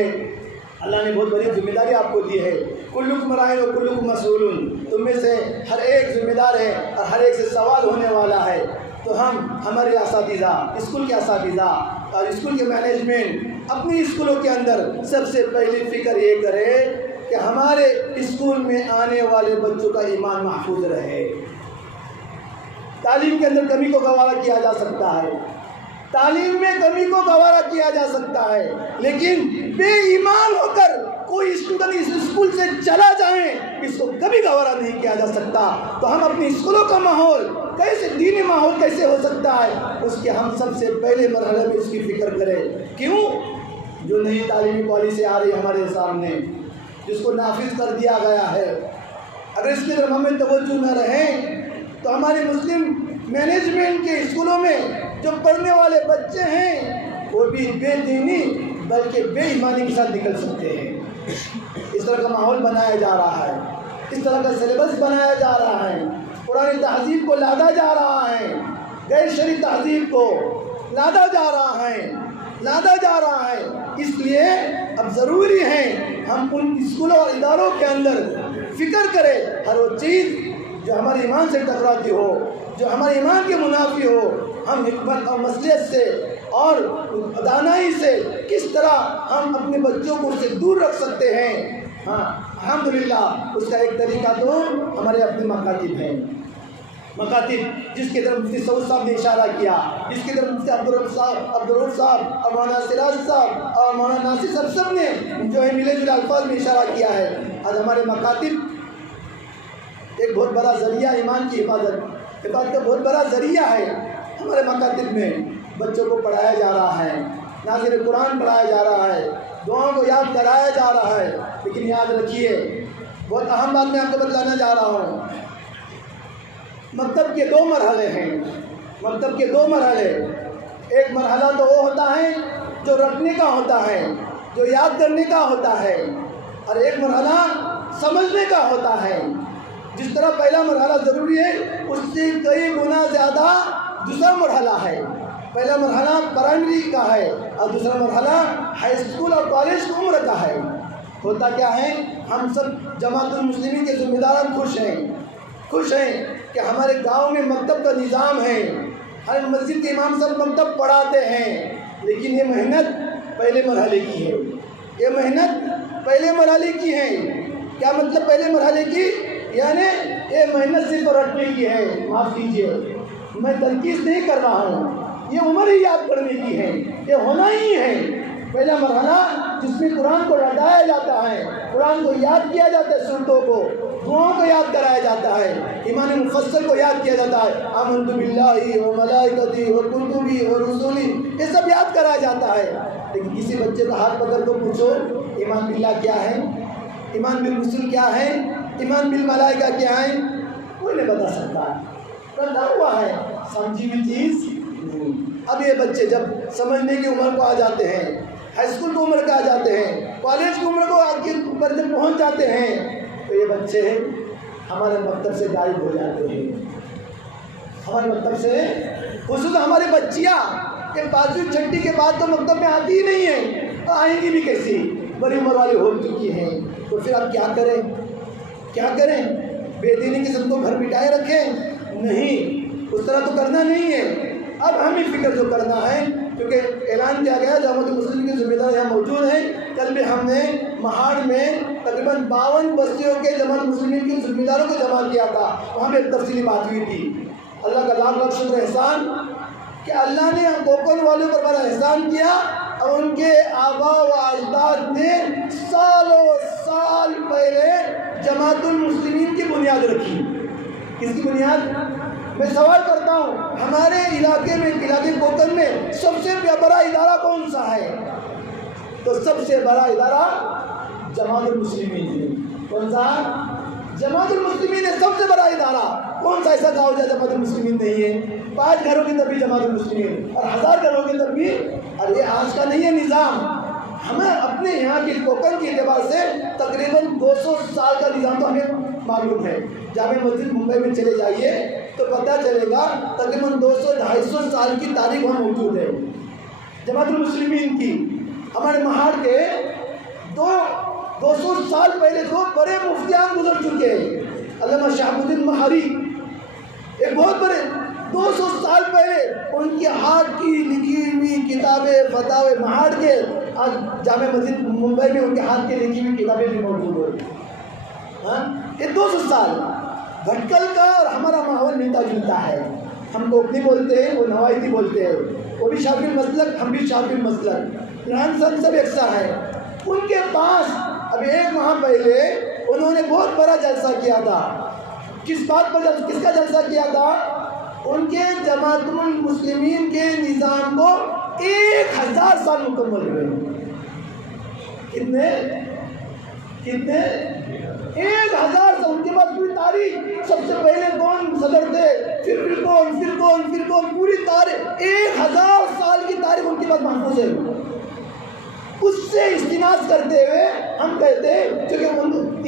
اللہ نے بہت بڑی ذمہ داری آپ کو دی ہے، کلکم راعٍ و کلکم مسئول، تم میں سے ہر ایک ذمہ دار ہے اور ہر ایک سے سوال ہونے والا ہے۔ تو ہمارے اساتذہ، اسکول کے اساتذہ اور اسکول کے مینجمنٹ اپنی اسکولوں کے اندر سب سے پہلی فکر یہ کرے کہ ہمارے اسکول میں آنے والے بچوں کا ایمان محفوظ رہے۔ تعلیم کے اندر کمی کو گوارا کیا جا سکتا ہے، تعلیم میں کمی کو گوارا کیا جا سکتا ہے، لیکن بے ایمان ہو کر کوئی اسٹوڈنٹ اس اسکول سے چلا جائے اس کو کبھی گوارا نہیں کیا جا سکتا۔ تو ہم اپنی اسکولوں کا ماحول کیسے، دینی ماحول کیسے ہو سکتا ہے، اس کے ہم سب سے پہلے مرحلے میں اس کی فکر کریں۔ کیوں؟ جو نئی تعلیمی پالیسی آ رہی ہے ہمارے سامنے، جس کو نافذ کر دیا گیا ہے، اگر اس کی طرف ہمیں توجہ نہ رہے تو ہمارے مسلم مینجمنٹ کے اسکولوں میں جو پڑھنے والے بچے ہیں وہ بھی بے دینی بلکہ بے ایمانی کے ساتھ نکل سکتے ہیں۔ اس طرح کا ماحول بنایا جا رہا ہے، اس طرح کا سلیبس بنایا جا رہا ہے، قرآن تہذیب کو لادا جا رہا ہے، غیر شرعی تہذیب کو لادا جا رہا ہے، لادا جا رہا ہے۔ اس لیے اب ضروری ہے ہم ان اسکولوں اور اداروں کے اندر فکر کریں، ہر وہ چیز جو ہمارے ایمان سے ٹکراتی ہو، جو ہمارے ایمان کے منافی ہو، ہم حکمت اور مصلحت سے اور دانائی سے کس طرح ہم اپنے بچوں کو اس سے دور رکھ سکتے ہیں۔ ہاں الحمدللہ اس کا ایک طریقہ تو ہمارے اپنے مکاتب ہیں، مکاتب جس کی طرف مفتی سعود صاحب نے اشارہ کیا، جس کی طرف مفتی عبدالرؤف صاحب اور مولانا سراج صاحب اور مولانا ناصر صاحب سب نے جو ہے ملے جلے الفاظ میں اشارہ کیا ہے۔ آج ہمارے مکاتب ایک بہت بڑا ذریعہ ایمان کی حفاظت کا بہت بڑا ذریعہ ہے۔ ہمارے مکاتب میں بچوں کو پڑھایا جا رہا ہے، ناظر قرآن پڑھایا جا رہا ہے، دعاؤں کو یاد کرایا جا رہا ہے۔ لیکن یاد رکھیے بہت اہم بات میں آپ کو بتلانا جا رہا ہوں، مکتب کے 2 مرحلے ہیں، مکتب کے 2 مرحلے۔ ایک مرحلہ تو وہ ہوتا ہے جو رکھنے کا ہوتا ہے، جو یاد کرنے کا ہوتا ہے، اور ایک مرحلہ سمجھنے کا ہوتا ہے۔ جس طرح پہلا مرحلہ ضروری ہے، اس سے کئی گنا زیادہ دوسرا مرحلہ ہے۔ پہلا مرحلہ پرائمری کا ہے اور دوسرا مرحلہ ہائی اسکول اور کالج کی عمر کا ہے۔ ہوتا کیا ہے، ہم سب جماعت المسلمین کے ذمہ داران خوش ہیں کہ ہمارے گاؤں میں مکتب کا نظام ہے، ہر مسجد کے امام صاحب مکتب پڑھاتے ہیں، لیکن یہ محنت پہلے مرحلے کی ہے، یہ محنت پہلے مرحلے کی ہے۔ کیا مطلب پہلے مرحلے کی؟ یعنی یہ محنت صرف رٹنے کی ہے، معاف کیجیے میں تنقید نہیں کر رہا ہوں، یہ عمر ہی یاد کرنے کی ہے، یہ ہونا ہی ہے۔ پہلا مرحلہ جس میں قرآن کو رٹایا جاتا ہے، قرآن کو یاد کیا جاتا ہے، سورتوں کو، دعاؤں کو یاد کرایا جاتا ہے، ایمان مفصل کو یاد کیا جاتا ہے، آمنت باللہ و ملائکتہ و کتبہ و رسلہ، یہ سب یاد کرایا جاتا ہے۔ لیکن کسی بچے کا ہاتھ پکڑ کو پوچھو ایمان باللہ کیا ہے، ایمان بالرسل کیا ہے، ایمان بالملائکہ کیا ہے، کوئی نہیں بتا سکتا، رٹا ہوا ہے، سمجھی ہوئی چیز۔ اب یہ بچے جب سمجھنے کی عمر کو آ جاتے ہیں، ہائی اسکول کی عمر کو آ جاتے ہیں، کالج کی عمر کو آگے پر جب پہنچ جاتے ہیں، تو یہ بچے ہمارے مکتب سے غائب ہو جاتے ہیں، ہمارے مکتب سے، خصوصاً ہماری بچیاں کہ 5ویں 6ٹی کے بعد تو مکتب میں آتی ہی نہیں ہیں، تو آئیں گی بھی کیسی، بڑی عمر والی ہو چکی ہیں۔ تو پھر آپ کیا کریں؟ بے دینی قسم کو گھر بٹھائے رکھیں؟ نہیں، اس طرح تو کرنا نہیں ہے۔ اب ہمیں فکر جو کرنا ہے، کیونکہ اعلان کیا گیا جماعت المسلمین کے ذمہ دار یہاں موجود ہیں۔ کل بھی ہم نے مہاڑ میں تقریباً 52 بستیوں کے جماعت المسلمین کے ذمہ داروں کو جمع کیا تھا، وہاں پہ ایک تفصیلی بات ہوئی تھی۔ اللہ کا لاکھ لاکھ شکر احسان کہ اللہ نے کوکن والوں پر بڑا احسان کیا، اور ان کے آباء و اجداد نے سالوں سال پہلے جماعت المسلمین کی بنیاد رکھی۔ کس کی بنیاد؟ میں سوال کرتا ہوں، ہمارے علاقے میں، علاقے کوکن میں سب سے بڑا ادارہ کون سا ہے؟ تو سب سے بڑا ادارہ جماعت المسلمین ہے۔ کون سا؟ جماعت المسلمین ہے سب سے بڑا ادارہ۔ کون سا ایسا گاؤں جہاں جماعت المسلمین نہیں ہے؟ 5 گھروں کی تب بھی جماعت المسلمین، اور 1000 گھروں کی تب بھی۔ اور یہ آج کا نہیں ہے نظام، ہمیں اپنے یہاں کی کوکن کے اعتبار سے تقریباً 200 سال کا نظام تو ہمیں معلوم ہے۔ جامع مسجد ممبئی میں چلے جائیے تو پتہ چلے گا تقریباً 200-250 سال کی تاریخ وہاں موجود ہے جماعت المسلمین کی۔ ہمارے مہاڑ کے 200 سال پہلے 2 بڑے مفتیان گزر چکے ہیں۔ علامہ شہاب الدین مہاری ایک بہت بڑے، 200 سال پہلے ان کے ہاتھ کی لکھی ہوئی کتابیں فتاوی مہاڑ کے، آج جامع مسجد ممبئی میں ان کے ہاتھ کی لکھی ہوئی کتابیں بھی موجود ہیں۔ یہ 200 سال بھٹکل کا اور ہمارا ماحول ملتا جلتا ہے۔ ہم کوکنی بولتے ہیں، وہ نوائتی بولتے ہیں، وہ بھی شافعی مسلک، ہم بھی شافعی مسلک، رہن سہن سب یکساں ہے۔ ان کے پاس ابھی 1 ماہ پہلے انہوں نے بہت بڑا جلسہ کیا تھا۔ کس بات پر کس کا جلسہ کیا تھا؟ ان کے جماعت المسلمین کے نظام کو 1000 سال مکمل ہوئے۔ کتنے 1000 سال۔ ان کے بعد پوری تاریخ، سب سے پہلے کون صدر تھے، پھر کون، پوری تاریخ 1000 سال کی تاریخ ان کے بعد محفوظ ہے۔ اس سے استناس کرتے ہوئے ہم کہتے ہیں کہ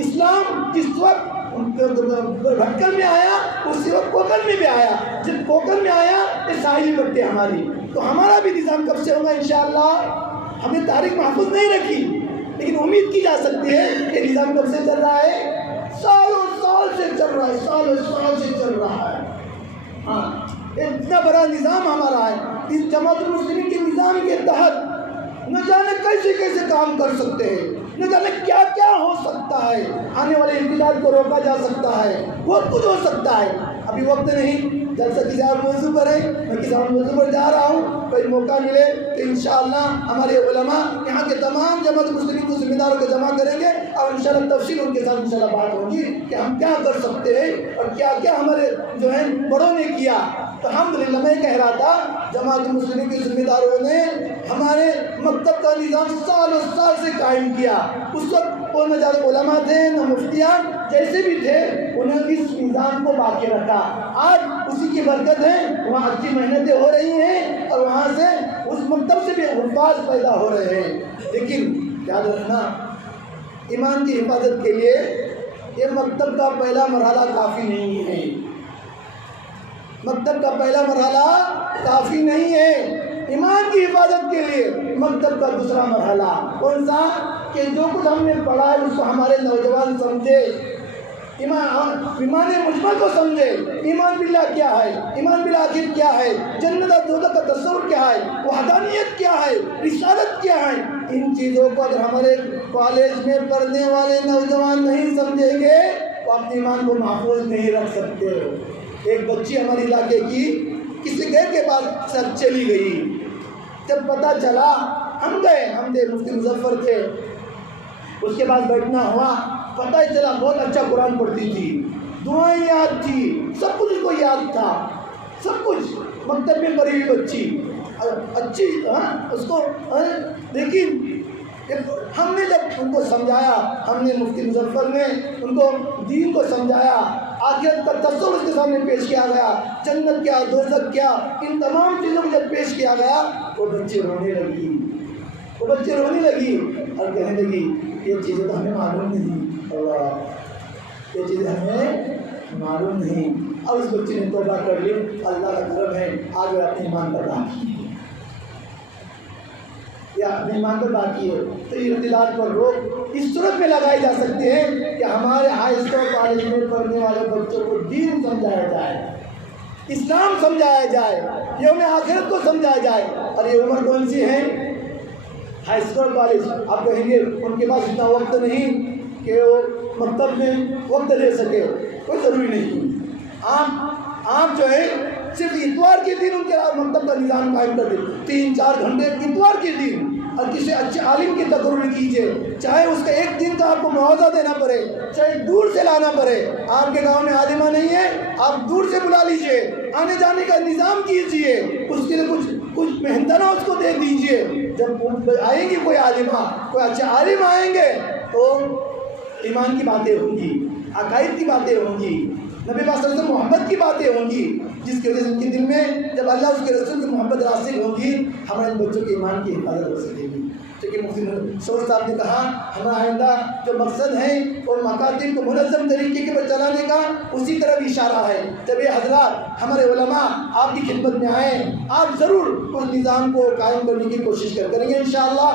اسلام جس وقت بھٹکل میں آیا اسی وقت کوکن میں بھی آیا، جب کوکن میں آیا یہ ساحلی پٹی ہماری، تو ہمارا بھی نظام کب سے ہوگا انشاءاللہ؟ ہم نے تاریخ محفوظ نہیں رکھی، لیکن امید کی جا سکتی ہے کہ نظام کب سے چل رہا ہے؟ سالوں سال سے چل رہا ہے، سالوں سال سے چل رہا ہے۔ ہاں، اتنا بڑا نظام ہمارا ہے۔ اس جماعت المسلمین کے نظام کے تحت نہ جانے کیسے کام کر سکتے ہیں۔ نہ جانے کیا کیا ہو سکتا ہے، آنے والے انقلاب کو روکا جا سکتا ہے، بہت کچھ ہو سکتا ہے۔ ابھی وقت نہیں، جلسہ کسی اور موضوع پر ہے، میں کسی اور موضوع پر جا رہا ہوں، کوئی موقع ملے تو انشاءاللہ ہمارے علماء یہاں کے تمام جماعت مسلمین کو ذمہ داروں کو جمع کریں گے اور انشاءاللہ تفصیل ان کے ساتھ انشاءاللہ بات ہوگی کہ ہم کیا کر سکتے ہیں اور کیا کیا ہمارے جو ہے بڑوں نے کیا۔ تو الحمدللہ میں کہہ رہا تھا جماعت مسلمین کے ذمہ داروں نے ہمارے مکتب کا نظام سالوں سال سے قائم کیا۔ اس وقت وہ نہ زیادہ علماء تھے نہ مفتیان، جیسے بھی تھے انہیں اس نظام کو باقی رکھا۔ آج اسی کی برکت ہے، وہاں اچھی محنتیں ہو رہی ہیں اور وہاں سے اس مکتب سے بھی حفاظ پیدا ہو رہے ہیں۔ لیکن یاد رکھنا ایمان کی حفاظت کے لیے یہ مکتب کا پہلا مرحلہ کافی نہیں ہے، مکتب کا پہلا مرحلہ کافی نہیں ہے۔ ایمان کی حفاظت کے لیے مکتب کا دوسرا مرحلہ کون سا؟ کہ جو کچھ ہم نے پڑھا ہے اس کو ہمارے نوجوان سمجھے، ایمان مجمل کو سمجھے، ایمان باللہ کیا ہے، ایمان بالآخر کیا ہے، جنت اور دوزخ کا تصور کیا ہے، وحدانیت کیا ہے، رسالت کیا ہے۔ ان چیزوں کو اگر ہمارے کالج میں پڑھنے والے نوجوان نہیں سمجھیں گے تو اپنے ایمان کو محفوظ نہیں رکھ سکتے۔ ایک بچی ہمارے علاقے کی کسی غیر کے پاس سر چلی گئی، جب پتہ چلا ہم گئے مفتی مظفر تھے، اس کے پاس بیٹھنا ہوا، پتہ ہی چلا بہت اچھا قرآن پڑھتی تھی، دعائیں یاد تھی، سب کچھ اس کو یاد تھا، سب کچھ مکتب میں پڑھی ہوئی بچی اچھی اس کو، لیکن ہم نے جب ان کو سمجھایا، ہم نے مفتی مظفر نے ان کو دین کو سمجھایا، آخرت کا تصور اس کے سامنے پیش کیا گیا، جنت کیا دوزخ کیا، ان تمام چیزوں کو جب پیش کیا گیا وہ بچے رونے لگی، اور کہنے لگی یہ چیزیں تو ہمیں معلوم نہیں، اللہ یہ چیزیں ہمیں معلوم نہیں۔ اب اس بچے نے توبہ کر لی، اللہ کا کرم ہے آج وہ اپنے ایمان پر باقی ہے، یا اپنے ایمان پر باقی ہے۔ تو یہ اختلاط پر روک اس صورت میں لگائی جا سکتی ہے کہ ہمارے ہائی اسکول کالج میں پڑھنے والے بچوں کو دین سمجھایا جائے، اسلام سمجھایا جائے، یوم آخرت کو سمجھایا جائے۔ اور یہ عمر کون سی ہے؟ High school college. آپ کہیں گے ان کے پاس اتنا وقت نہیں کہ وہ مکتب میں وقت دے سکے، کوئی ضروری نہیں۔ آپ جو ہے صرف اتوار کے دن ان کے مکتب کا نظام قائم کر دیں، 3-4 گھنٹے اتوار کے دن، اور کسی اچھے عالم کی تقرر کیجیے، چاہے اس کا ایک دن کا آپ کو معاوضہ دینا پڑے، چاہے دور سے لانا پڑے۔ آپ کے گاؤں میں عالمہ نہیں ہے، آپ دور سے بلا لیجئے، آنے جانے کا نظام کیجیے، اس کے لیے کچھ محنتانہ اس کو دے دیجیے۔ جب آئیں گی کوئی عالمہ، کوئی اچھے عالم آئیں گے تو ایمان کی باتیں ہوں گی، عقائد کی باتیں ہوں گی، نبی پاک صلی اللہ علیہ وسلم محبت کی باتیں ہوں گی، جس کی وجہ سے ان کے دل میں جب اللہ اس کے رسول کی محبت راسخ ہوگی، ہمارے بچوں کے ایمان کی حفاظت ہو سکے گی۔ کیونکہ مفتی شور صاحب نے کہا ہمارا آئندہ جو مقصد ہے اور مکاتب کو منظم طریقے کے پر چلانے کا اسی طرف اشارہ ہے۔ جب یہ حضرات ہمارے علماء آپ کی خدمت میں آئیں، آپ ضرور اس نظام کو قائم کرنے کی کوشش کریں گے انشاءاللہ،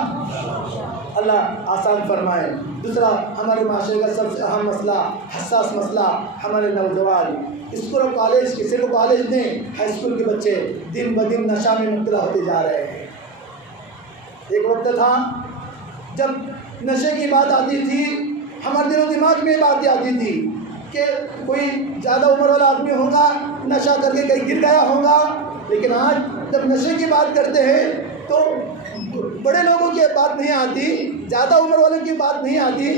اللہ آسان فرمائے۔ دوسرا ہمارے معاشرے کا سب سے اہم مسئلہ، حساس مسئلہ، ہمارے نوجوان اسکول اور کالج کے، صرف کالج میں ہائی اسکول کے بچے دن بدن نشہ میں مبتلا ہوتے جا رہے ہیں۔ ایک وقت تھا جب نشے کی بات آتی تھی، ہمارے دل و دماغ میں باتیں آتی تھی کہ کوئی زیادہ عمر والا آدمی ہوگا، نشہ کر کے کہیں گر گیا ہوگا، لیکن آج جب نشے کی بات کرتے ہیں تو بڑے لوگوں کی بات نہیں آتی، زیادہ عمر والوں کی بات نہیں آتی،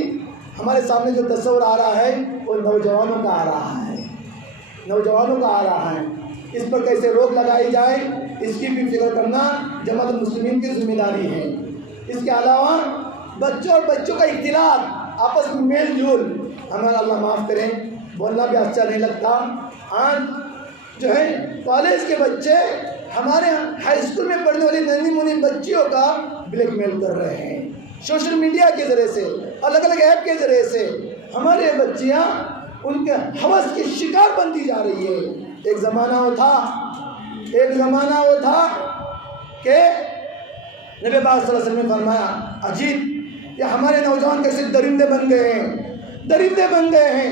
ہمارے سامنے جو تصور آ رہا ہے وہ نوجوانوں کا آ رہا ہے، نوجوانوں کا آ رہا ہے۔ اس پر کیسے روک لگائی جائے اس کی بھی فکر کرنا جماعت المسلمین کی ذمہ داری ہے۔ اس کے علاوہ بچوں اور بچوں کا اختلاط، آپس میں میل جول، ہمارا اللہ معاف کریں بولنا بھی اچھا نہیں لگتا، آج جو ہے کالج کے بچے ہمارے ہائی اسکول میں پڑھنے والی ننھی منھی بچیوں کا بلیک میل کر رہے ہیں، سوشل میڈیا کے ذریعے سے، الگ الگ ایپ کے ذریعے سے ہمارے بچیاں ان کے ہوس کی شکار بنتی جا رہی ہے۔ ایک زمانہ وہ تھا کہ نبی پاک صلی اللہ علیہ وسلم نے فرمایا عجیب یہ ہمارے نوجوان کیسے درندے بن گئے ہیں،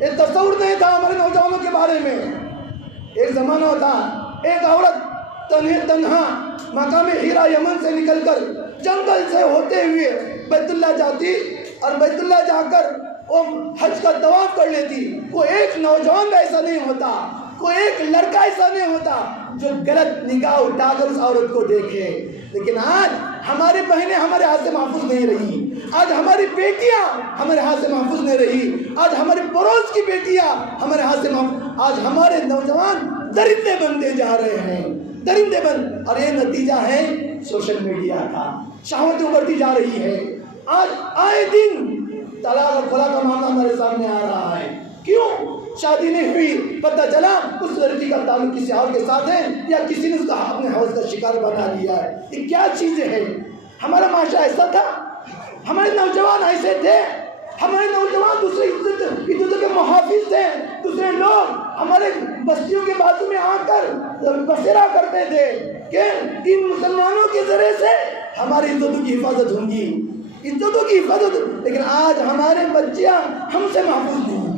ایک تصور نہیں تھا ہمارے نوجوانوں کے بارے میں۔ ایک زمانہ تھا ایک عورت تنہا مقام ہیرا یمن سے نکل کر جنگل سے ہوتے ہوئے بیت اللہ جاتی اور بیت اللہ جا کر وہ حج کا طواف کر لیتی. کوئی ایک نوجوان ایسا نہیں ہوتا, کوئی ایک لڑکا ایسا نہیں ہوتا جو غلط نگاہ اٹھا کر اس عورت کو دیکھے. لیکن آج ہماری بہنیں ہمارے ہاتھ سے محفوظ نہیں رہی, آج ہماری بیٹیاں ہمارے ہاتھ سے محفوظ نہیں رہی, آج ہمارے پڑوس کی بیٹیاں ہمارے ہاتھ سے محفوظ, آج ہمارے نوجوان درندے بنتے جا رہے ہیں, درندے بن. اور یہ نتیجہ ہے سوشل میڈیا کا. شہوت ابھرتی جا رہی ہے. آج آئے دن طلاق اور خلا کا معاملہ ہمارے سامنے آ رہا ہے. کیوں؟ شادی نہیں ہوئی, پتہ چلا اس لڑکی کا تعلق کسی اور کے ساتھ ہے یا کسی نے اس کا اپنے حوض کا شکار بنا لیا ہے. یہ کیا چیزیں ہیں؟ ہمارا معاشرہ ایسا تھا, ہمارے نوجوان ایسے تھے, ہمارے نوجوان دوسرے عزت کے محافظ تھے. دوسرے لوگ ہمارے بستیوں کے بازو میں آ کر بسیرا کرتے تھے کہ ان مسلمانوں کے ذریعے سے ہماری عزتوں کی حفاظت ہوں گی, عزتوں کی حفاظت. لیکن آج ہمارے بچیاں ہم سے محفوظ نہیں ہیں,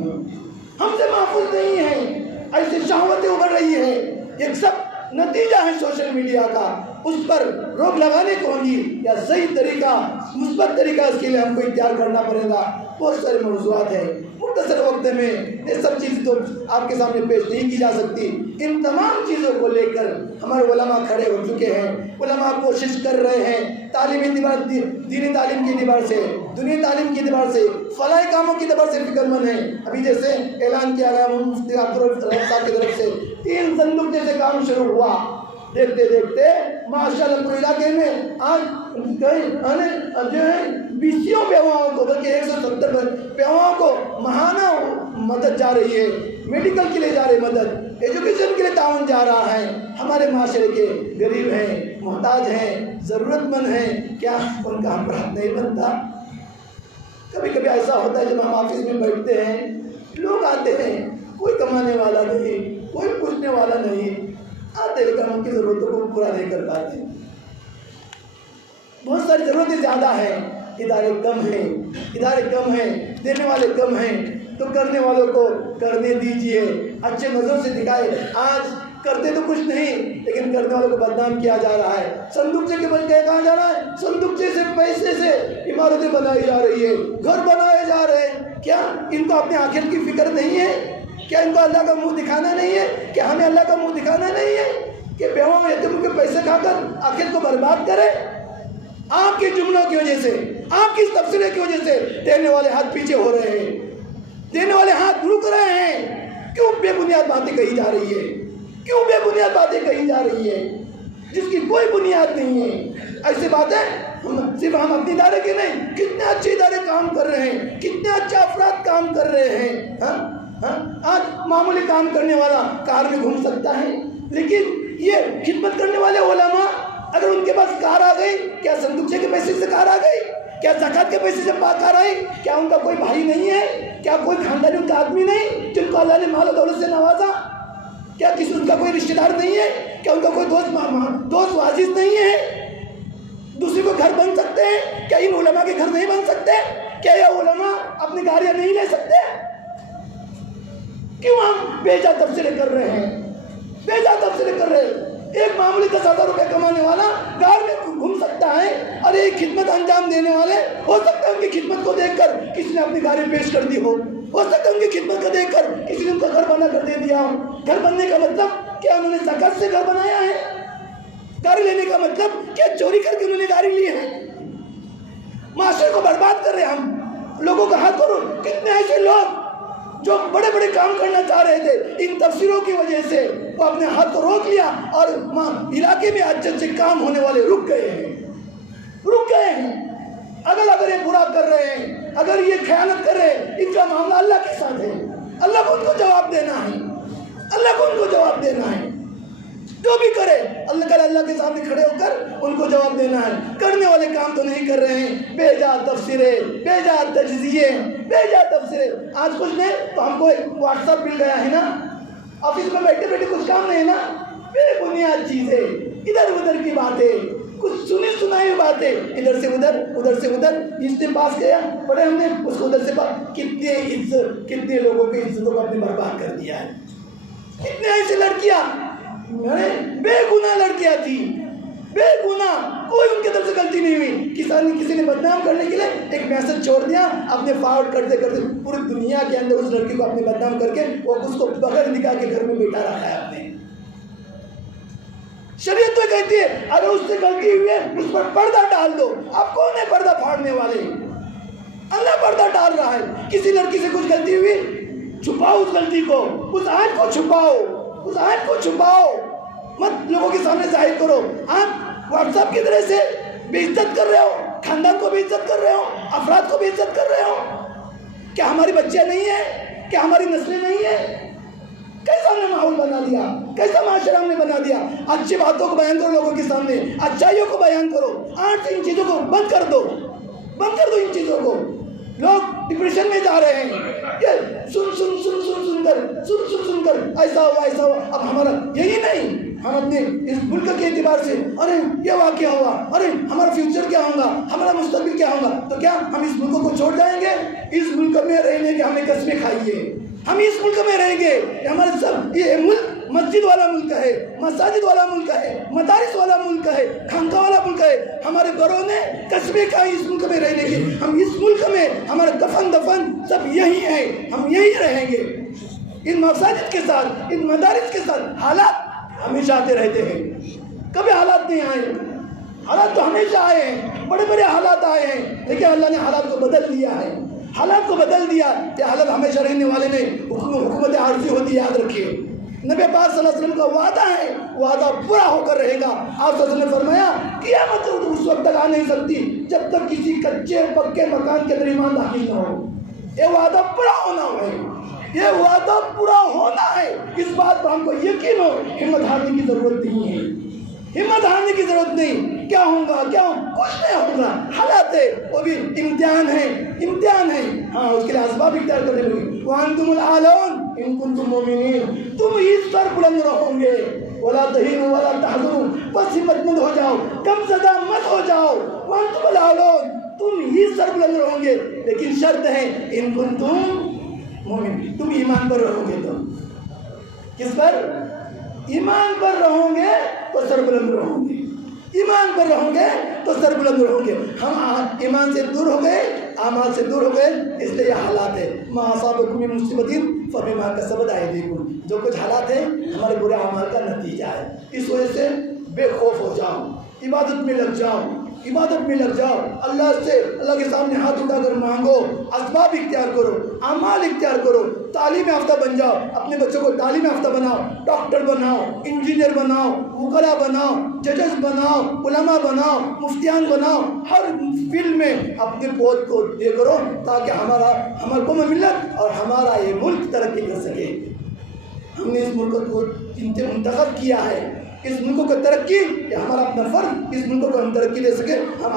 ہم سے محفوظ نہیں ہیں. ایسی شہوتیں ابھر رہی ہے. یہ سب نتیجہ ہے سوشل میڈیا کا. اس پر روک لگانے کو ہوگی یا صحیح طریقہ, مثبت طریقہ اس کے لیے ہم کو اختیار کرنا پڑے گا. بہت سارے موضوعات ہیں, مختصر وقت میں یہ سب چیزیں تو آپ کے سامنے پیش نہیں کی جا سکتی. ان تمام چیزوں کو لے کر ہمارے علماء کھڑے ہو چکے ہیں. علماء کوشش کر رہے ہیں تعلیمی اعتبار, دینی تعلیم کے اعتبار سے, دنیا تعلیم کے اعتبار سے, فلاحی کاموں کے اعتبار سے فکر مند ہیں. ابھی جیسے اعلان کیا گیا مفتی عبدالرحمان صاحب کی طرف سے 3 صندوق جیسے کام شروع ہوا. دیکھتے دیکھتے ماشاءاللہ پورے علاقے میں آج جو ہے 20 بیواؤں کو, بلکہ 170 بیواؤں کو ماہانہ مدد جا رہی ہے. میڈیکل کے لیے جا رہی مدد, ایجوکیشن کے لیے تعاون جا رہا ہے. ہمارے معاشرے کے غریب ہیں, محتاج ہیں, ضرورت مند ہیں, کیا ان کا ہم پر حق نہیں بنتا؟ کبھی کبھی ایسا ہوتا ہے جب ہم آفس میں بیٹھتے ہیں, لوگ آتے ہیں, کوئی کمانے والا نہیں, کوئی پوچھنے والا نہیں, آتے لیکن ہم کی ضرورتوں کو پورا نہیں کر پاتے. بہت ساری ضرورتیں زیادہ ہیں, ادارے کم ہیں, دینے والے کم ہیں, تو کرنے والوں کو کرنے دیجئے, اچھے نظر سے دکھائے. آج کرتے تو کچھ نہیں لیکن کرنے والوں کو بدنام کیا جا رہا ہے. صندوقچے کے بجائے کہا جا رہا ہے, صندوقچے سے پیسے سے عمارتیں بنائی جا رہی ہے, گھر بنائے جا رہے ہیں. کیا ان کو اپنے آخرت کی فکر نہیں ہے؟ کیا ان کو اللہ کا منہ دکھانا نہیں ہے؟ کیا ہمیں اللہ کا منہ دکھانا نہیں ہے کہ بیواؤں یتیموں کے پیسے کھا کر آخرت کو برباد کرے؟ آپ کے جملوں کی وجہ سے, آپ کی تبصرے کی وجہ سے دینے والے ہاتھ پیچھے ہو رہے ہیں, دینے والے ہاتھ رک رہے ہیں. کیوں بے بنیاد باتیں کہی جا رہی ہے, کیوں بے بنیاد باتیں کہی جا رہی ہے جس کی کوئی بنیاد نہیں ہے؟ ایسی باتیں صرف ہم اپنے ادارے کے نہیں, کتنے اچھے ادارے کام کر رہے ہیں, کتنے اچھے افراد کام کر رہے ہیں. آج معمولی کام کرنے والا کار میں گھوم سکتا ہے, لیکن یہ خدمت کرنے والے علماء اگر ان کے پاس کار آ گئی, کیا صندوقچے کے پیسے سے کار آ گئی؟ کیا زکوٰۃ کے پیسے سے کار آئی؟ کیا ان کا کوئی بھائی نہیں ہے؟ کیا کوئی خاندانی ان کا آدمی نہیں جن کو اللہ نے مال و دولت سے نوازا؟ کیا کسی ان کا کوئی رشتہ دار نہیں ہے؟ کیا ان کا کوئی دوست عزیز نہیں ہے؟ دوسرے کو گھر بن سکتے ہیں, کیا ان علماء کے گھر نہیں بن سکتے؟ کیا یہ علماء اپنی گاڑیاں نہیں لے سکتے؟ کیوں ہم بیجا تبصرے کر رہے ہیں, بیجا تبصرے کر رہے ہیں؟ ایک معمولی 10,000 روپے کمانے والا گاڑ میں گھوم سکتا ہے, اور ایک خدمت انجام دینے والے ہو سکتا ہے ان کی خدمت کو دیکھ کر کسی نے اپنی گاڑی پیش کر دی ہو سکتا ہے ان کی خدمت کو دیکھ کر کسی نے ان کا گھر بنا کر دے دیا ہو. گھر بننے کا مطلب کیا انہوں نے زکوٰۃ سے گھر بنایا ہے؟ گاڑی لینے کا مطلب کیا چوری کر کے انہوں نے گاڑی لی ہے؟ معاشرے کو برباد کر رہے ہیں ہم, لوگوں کا ہاتھ کرو. کتنے ایسے لوگ جو بڑے بڑے کام کرنا چاہ رہے تھے, ان تفسیروں کی وجہ سے وہ اپنے ہاتھ کو روک لیا, اور علاقے میں اچھے اچھے کام ہونے والے رک گئے ہیں. اگر یہ برا کر رہے ہیں, اگر یہ خیانت کر رہے ہیں, ان کا معاملہ اللہ کے ساتھ ہے. اللہ کو ان کو جواب دینا ہے, اللہ کو ان کو جواب دینا ہے. جو بھی کرے اللہ کے سامنے کھڑے ہو کر ان کو جواب دینا ہے. کرنے والے کام تو نہیں کر رہے ہیں, بے جا تفسیرے, بے جا تجزیے, بے جا تفسیرے. آج کچھ نہیں تو ہم کو واٹس ایپ مل گیا ہے نا, آفس میں بیٹھے بیٹھے کچھ کام نہیں نا, بے بنیاد چیزیں, ادھر ادھر کی باتیں, کچھ سنی سنائی باتیں, ادھر سے ادھر, ادھر سے ادھر. اس نے پاس کیا پڑھے ہم نے, اس کو ادھر سے پاس. کتنے لوگوں کی عزتوں کو اپنے برباد کر دیا ہے. کتنے ایسی لڑکیاں بے گناہ لڑکیاں تھی، بے گناہ، کوئی ان کے طرف سے غلطی نہیں ہوئی، کسی نے بدنام کرنے کے لیے ایک میسج چھوڑ دیا، اپنے فارورڈ کرتے کرتے پوری دنیا کے اندر اس لڑکی کو اپنے بدنام کر کے وہ اس کو بغیر نکاح کے گھر میں بیٹھا رکھا ہے آپ نے۔ شریعت تو کہتی ہے اگر اس سے غلطی ہوئی ہے اس پر پردہ ڈال دو۔ آپ کون ہے پردہ پھاڑنے والے؟ اللہ پردہ ڈال رہا ہے۔ کسی لڑکی سے کچھ غلطی ہوئی، چھپاؤ اس غلطی کو، اس عیب کو چھپاؤ، اس عیب کو چھپاؤ، مت لوگوں کے سامنے ظاہر کرو۔ آپ واٹس ایپ کی طرح سے بے عزت کر رہے ہو، خاندان کو بے عزت کر رہے ہو، افراد کو بے عزت کر رہے ہو۔ کیا ہماری بچیاں نہیں ہیں؟ کیا ہماری نسلیں نہیں ہیں؟ کیسا ہم نے ماحول بنا دیا، کیسا معاشرہ ہم نے بنا دیا۔ اچھی باتوں کو بیان کرو لوگوں کے سامنے، اچھائیوں کو بیان کرو، آج ان چیزوں کو بند کر دو، بند کر دو ان چیزوں کو۔ لوگ ڈپریشن میں جا رہے ہیں، یہ سن کر ایسا ہوا۔ اب ہمارا یہی نہیں، ہم اپنے اس ملک کے اعتبار سے ارے یہ واقعہ ہوا، ارے ہمارا فیوچر کیا ہوگا، ہمارا مستقبل کیا ہوگا، تو کیا ہم اس ملک کو چھوڑ جائیں گے؟ اس ملک میں رہنے کے ہمیں قسمیں کھائیے، ہم اس ملک میں رہیں گے۔ ہمارے سب یہ ملک مسجد والا ملک ہے، مساجد والا ملک ہے، مدارس والا ملک ہے، خانقاہ والا ملک ہے۔ ہمارے بڑوں نے قسمیں کھائی اس ملک میں رہنے کی، ہم اس ملک میں ہمارا دفن سب یہی ہے، ہم یہی رہیں گے۔ ان مساجد کے ساتھ، ان مدارس کے ساتھ حالات ہمیشہ آتے رہتے ہیں، کبھی حالات نہیں آئے، حالات تو ہمیشہ آئے ہیں، بڑے بڑے حالات آئے ہیں، لیکن اللہ نے حالات کو بدل دیا ہے، حالات کو بدل دیا۔ یہ حالات ہمیشہ رہنے والے نہیں، حکومت عارضی ہوتی ہے، یاد رکھیے۔ نبی پاک صلی اللہ علیہ وسلم کا وعدہ ہے، وعدہ پورا ہو کر رہے گا۔ آپ صلی اللہ علیہ وسلم نے فرمایا قیامت اس وقت تک آ نہیں سکتی جب تک کسی کچے پکے مکان کے اندر ایمان داخل نہ ہو۔ یہ وعدہ پورا ہونا ہے، یہ وعدہ پورا ہونا ہے۔ اس بات پر ہم کو یقین ہو، ہمت ہارنے کی ضرورت نہیں ہے، ہمت ہارنے کی ضرورت نہیں۔ کیا ہوگا، کیا کچھ نہیں ہوگا، حالات ہے، وہ بھی امتحان ہے، امتحان ہے۔ ہاں اس کے لیے اسباب اختیار کرنے ہوگی۔ وَأَنْتُمُ الْأَعْلَوْنَ إِن كُنتُم مُؤْمِنِينَ، تم ہی سر بلند رہو گے۔ وَلَا تَهِنُوا وَلَا تَحْزَنُوا، بس ہمت مند ہو جاؤ، کم زدہ مت ہو جاؤ۔ وَأَنْتُمُ الْأَعْلَوْنَ، تم ہی سر بلند رہو گے، لیکن شرط ہے إِن كُنتُم مؤمنین، تم ایمان پر رہو گے۔ تو کس پر؟ ایمان پر رہو گے تو سر بلند رہو گے، ایمان پر رہو گے تو سر بلند رہو گے۔ ہم ایمان سے دور ہو گئے، اعمال سے دور ہو گئے، اس لیے یہ حالات ہے۔ ما اصابکم من مصیبۃ فبما کسبت ایدیکم، جو کچھ حالات ہیں ہمارے برے اعمال کا نتیجہ ہے۔ اس وجہ سے بے خوف ہو جاؤ، عبادت میں لگ جاؤ، عبادت میں لگ جاؤ، اللہ سے، اللہ کے سامنے ہاتھ اٹھا کر مانگو، اسباب اختیار کرو، اعمال اختیار کرو، تعلیم یافتہ بن جاؤ، اپنے بچوں کو تعلیم یافتہ بناؤ، ڈاکٹر بناؤ، انجینئر بناؤ، وکلاء بناؤ، ججز بناؤ، علماء بناؤ، مفتیان بناؤ، ہر فیلڈ میں اپنے پود کو دے کرو تاکہ ہمارا قوم ملت اور ہمارا یہ ملک ترقی کر سکے۔ ہم نے اس ملک کو منتخب کیا ہے، اس ملک کو ترقی، یہ ہمارا اپنا فرض، اس ملک کو ہم ترقی دے سکے، ہم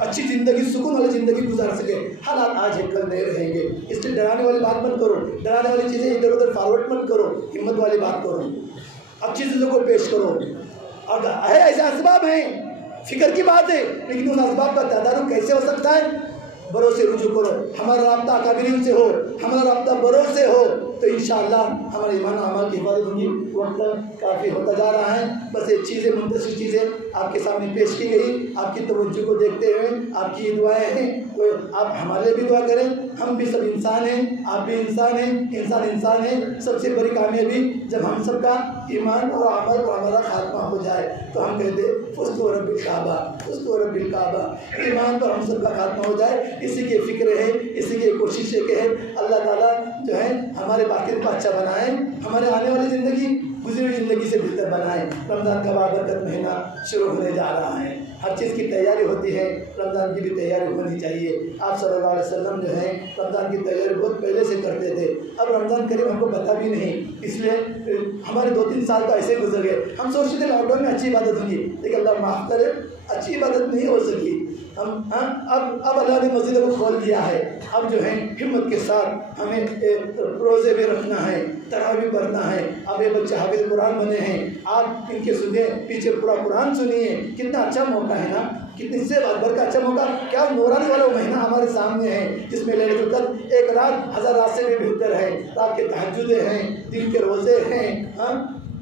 اچھی زندگی، سکون والی زندگی گزار سکے۔ حالات آج ہے کل نہیں رہیں گے، اس لیے ڈرانے والی بات مت کرو، ڈرانے والی چیزیں ادھر ادھر فارورڈ مت کرو، ہمت والی بات کرو، اچھی چیزوں کو پیش کرو۔ اور ایسے اسباب ہیں، فکر کی بات ہے، لیکن ان اسباب کا تدارک کیسے ہو سکتا ہے؟ بروں سے رجوع کرو، ہمارا رابطہ اکابرین سے ہو، ہمارا رابطہ بروں سے ہو، تو انشاءاللہ ہمارے ایمان و اعمال کی حفاظت ہوگی۔ وقت کافی ہوتا جا رہا ہے، بس ایک چیزیں، منتشر چیزیں آپ کے سامنے پیش کی گئی، آپ کی توجہ کو دیکھتے ہوئے آپ کی دعائیں ہیں، تو آپ ہمارے لیے بھی دعا کریں۔ ہم بھی سب انسان ہیں، آپ بھی انسان ہیں، انسان ہیں۔ سب سے بڑی کامیابی جب ہم سب کا ایمان اور عمل اور ہمارا خاتمہ ہو جائے تو ہم کہتے فزت رب الکعبہ، فزت رب الکعبہ، ایمان پر ہم سب کا خاتمہ ہو جائے۔ اسی کی فکر ہے، اسی کی کوشش ہے کہ اللہ تعالیٰ جو ہے ہمارے باقی کو اچھا بنائیں، ہمارے آنے والی زندگی گزری ہوئی زندگی سے بہتر بنائیں۔ رمضان کا بابرکت مہینہ شروع ہونے جا رہا ہے، ہر چیز کی تیاری ہوتی ہے، رمضان کی بھی تیاری ہونی چاہیے۔ آپ صلی اللہ علیہ وسلم جو ہے رمضان کی تیاری بہت پہلے سے کرتے تھے، اب رمضان کریم ہم کو پتہ بھی نہیں، اس لیے ہمارے 2-3 سال تو ایسے گزر گئے۔ ہم سوچتے تھے لاک ڈاؤن میں اچھی عبادت ہوگی، لیکن اللہ معاف کرے اچھی عبادت نہیں ہو سکی۔ اب اللہ نے مسجدوں کو کھول دیا ہے، اب جو ہے ہمت کے ساتھ ہمیں روزے بھی رکھنا ہے، تراویح پڑھنا ہے۔ اب یہ بچے حافظ قرآن بنے ہیں، آپ ان کے سنیں، پیچھے پورا قرآن سنیے، کتنا اچھا موقع ہے نا، کتنی سے اکبر کا اچھا موقع، کیا نورانی والا مہینہ ہمارے سامنے ہے جس میں لیلۃ القدر ایک رات 1000 رات سے بھی بہتر ہے۔ رات کے تہجدیں ہیں، دن کے روزے ہیں،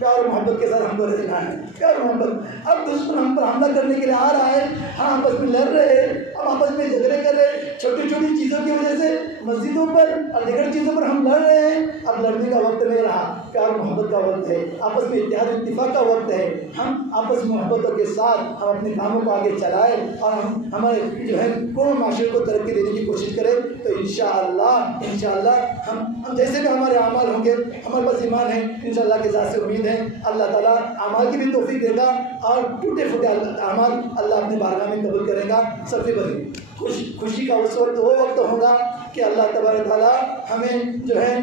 پیار و محبت کے ساتھ ہم کو رہنا ہے، پیار و محبت۔ اب دشمن ہم پر حملہ کرنے کے لیے آ رہا ہے، ہم آپس میں لڑ رہے ہیں، ہم آپس میں جھگڑے کر رہے ہیں، چھوٹی چھوٹی چیزوں کی وجہ سے مسجدوں پر اور دیگر چیزوں پر ہم لڑ رہے ہیں۔ اب لڑنے کا وقت نہیں رہا، پیار و محبت کا وقت ہے، آپس میں اتحاد اتفاق کا وقت ہے۔ ہم آپس میں محبتوں کے ساتھ ہم اپنے کاموں کو آگے چلائیں اور ہم ہمارے جو ہے قوم معاشرے کو ترقی دینے کی کوشش کریں، تو انشاءاللہ ہم جیسے بھی ہمارے اعمال ہوں گے، ہمارے پاس ایمان ہے، انشاءاللہ کے ذات سے امید ہے اللہ تعالیٰ اعمال کی بھی توفیق دے گا اور ٹوٹے پھوٹے اعمال اللہ اپنے بارگاہ میں قبول کرے گا۔ سب سے بڑی خوشی کا اس وقت وہ وقت ہوگا کہ اللہ تبارک تعالیٰ ہمیں جو ہے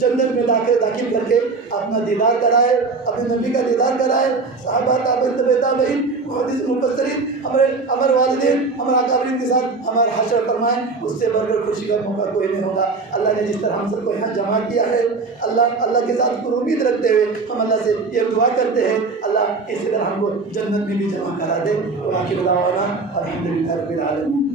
جنت میں داخل کر کے اپنا دیدار کرائے، اپنے نبی کا دیدار کرائے، صحابہ تابعین محدث مفسرین ہمارے والدین ہمارے اکابرین کے ساتھ ہمارا حشر فرمائیں۔ اس سے بڑھ کر خوشی کا موقع کوئی نہیں ہوگا۔ اللہ نے جس طرح ہم سب کو یہاں جمع کیا ہے، اللہ کے ساتھ پر امید رکھتے ہوئے ہم اللہ سے یہ دعا کرتے ہیں اللہ اسی طرح ہم کو جنت میں بھی جمع کرا دے۔ وآخر دعوانا الحمدللہ رب العالمین۔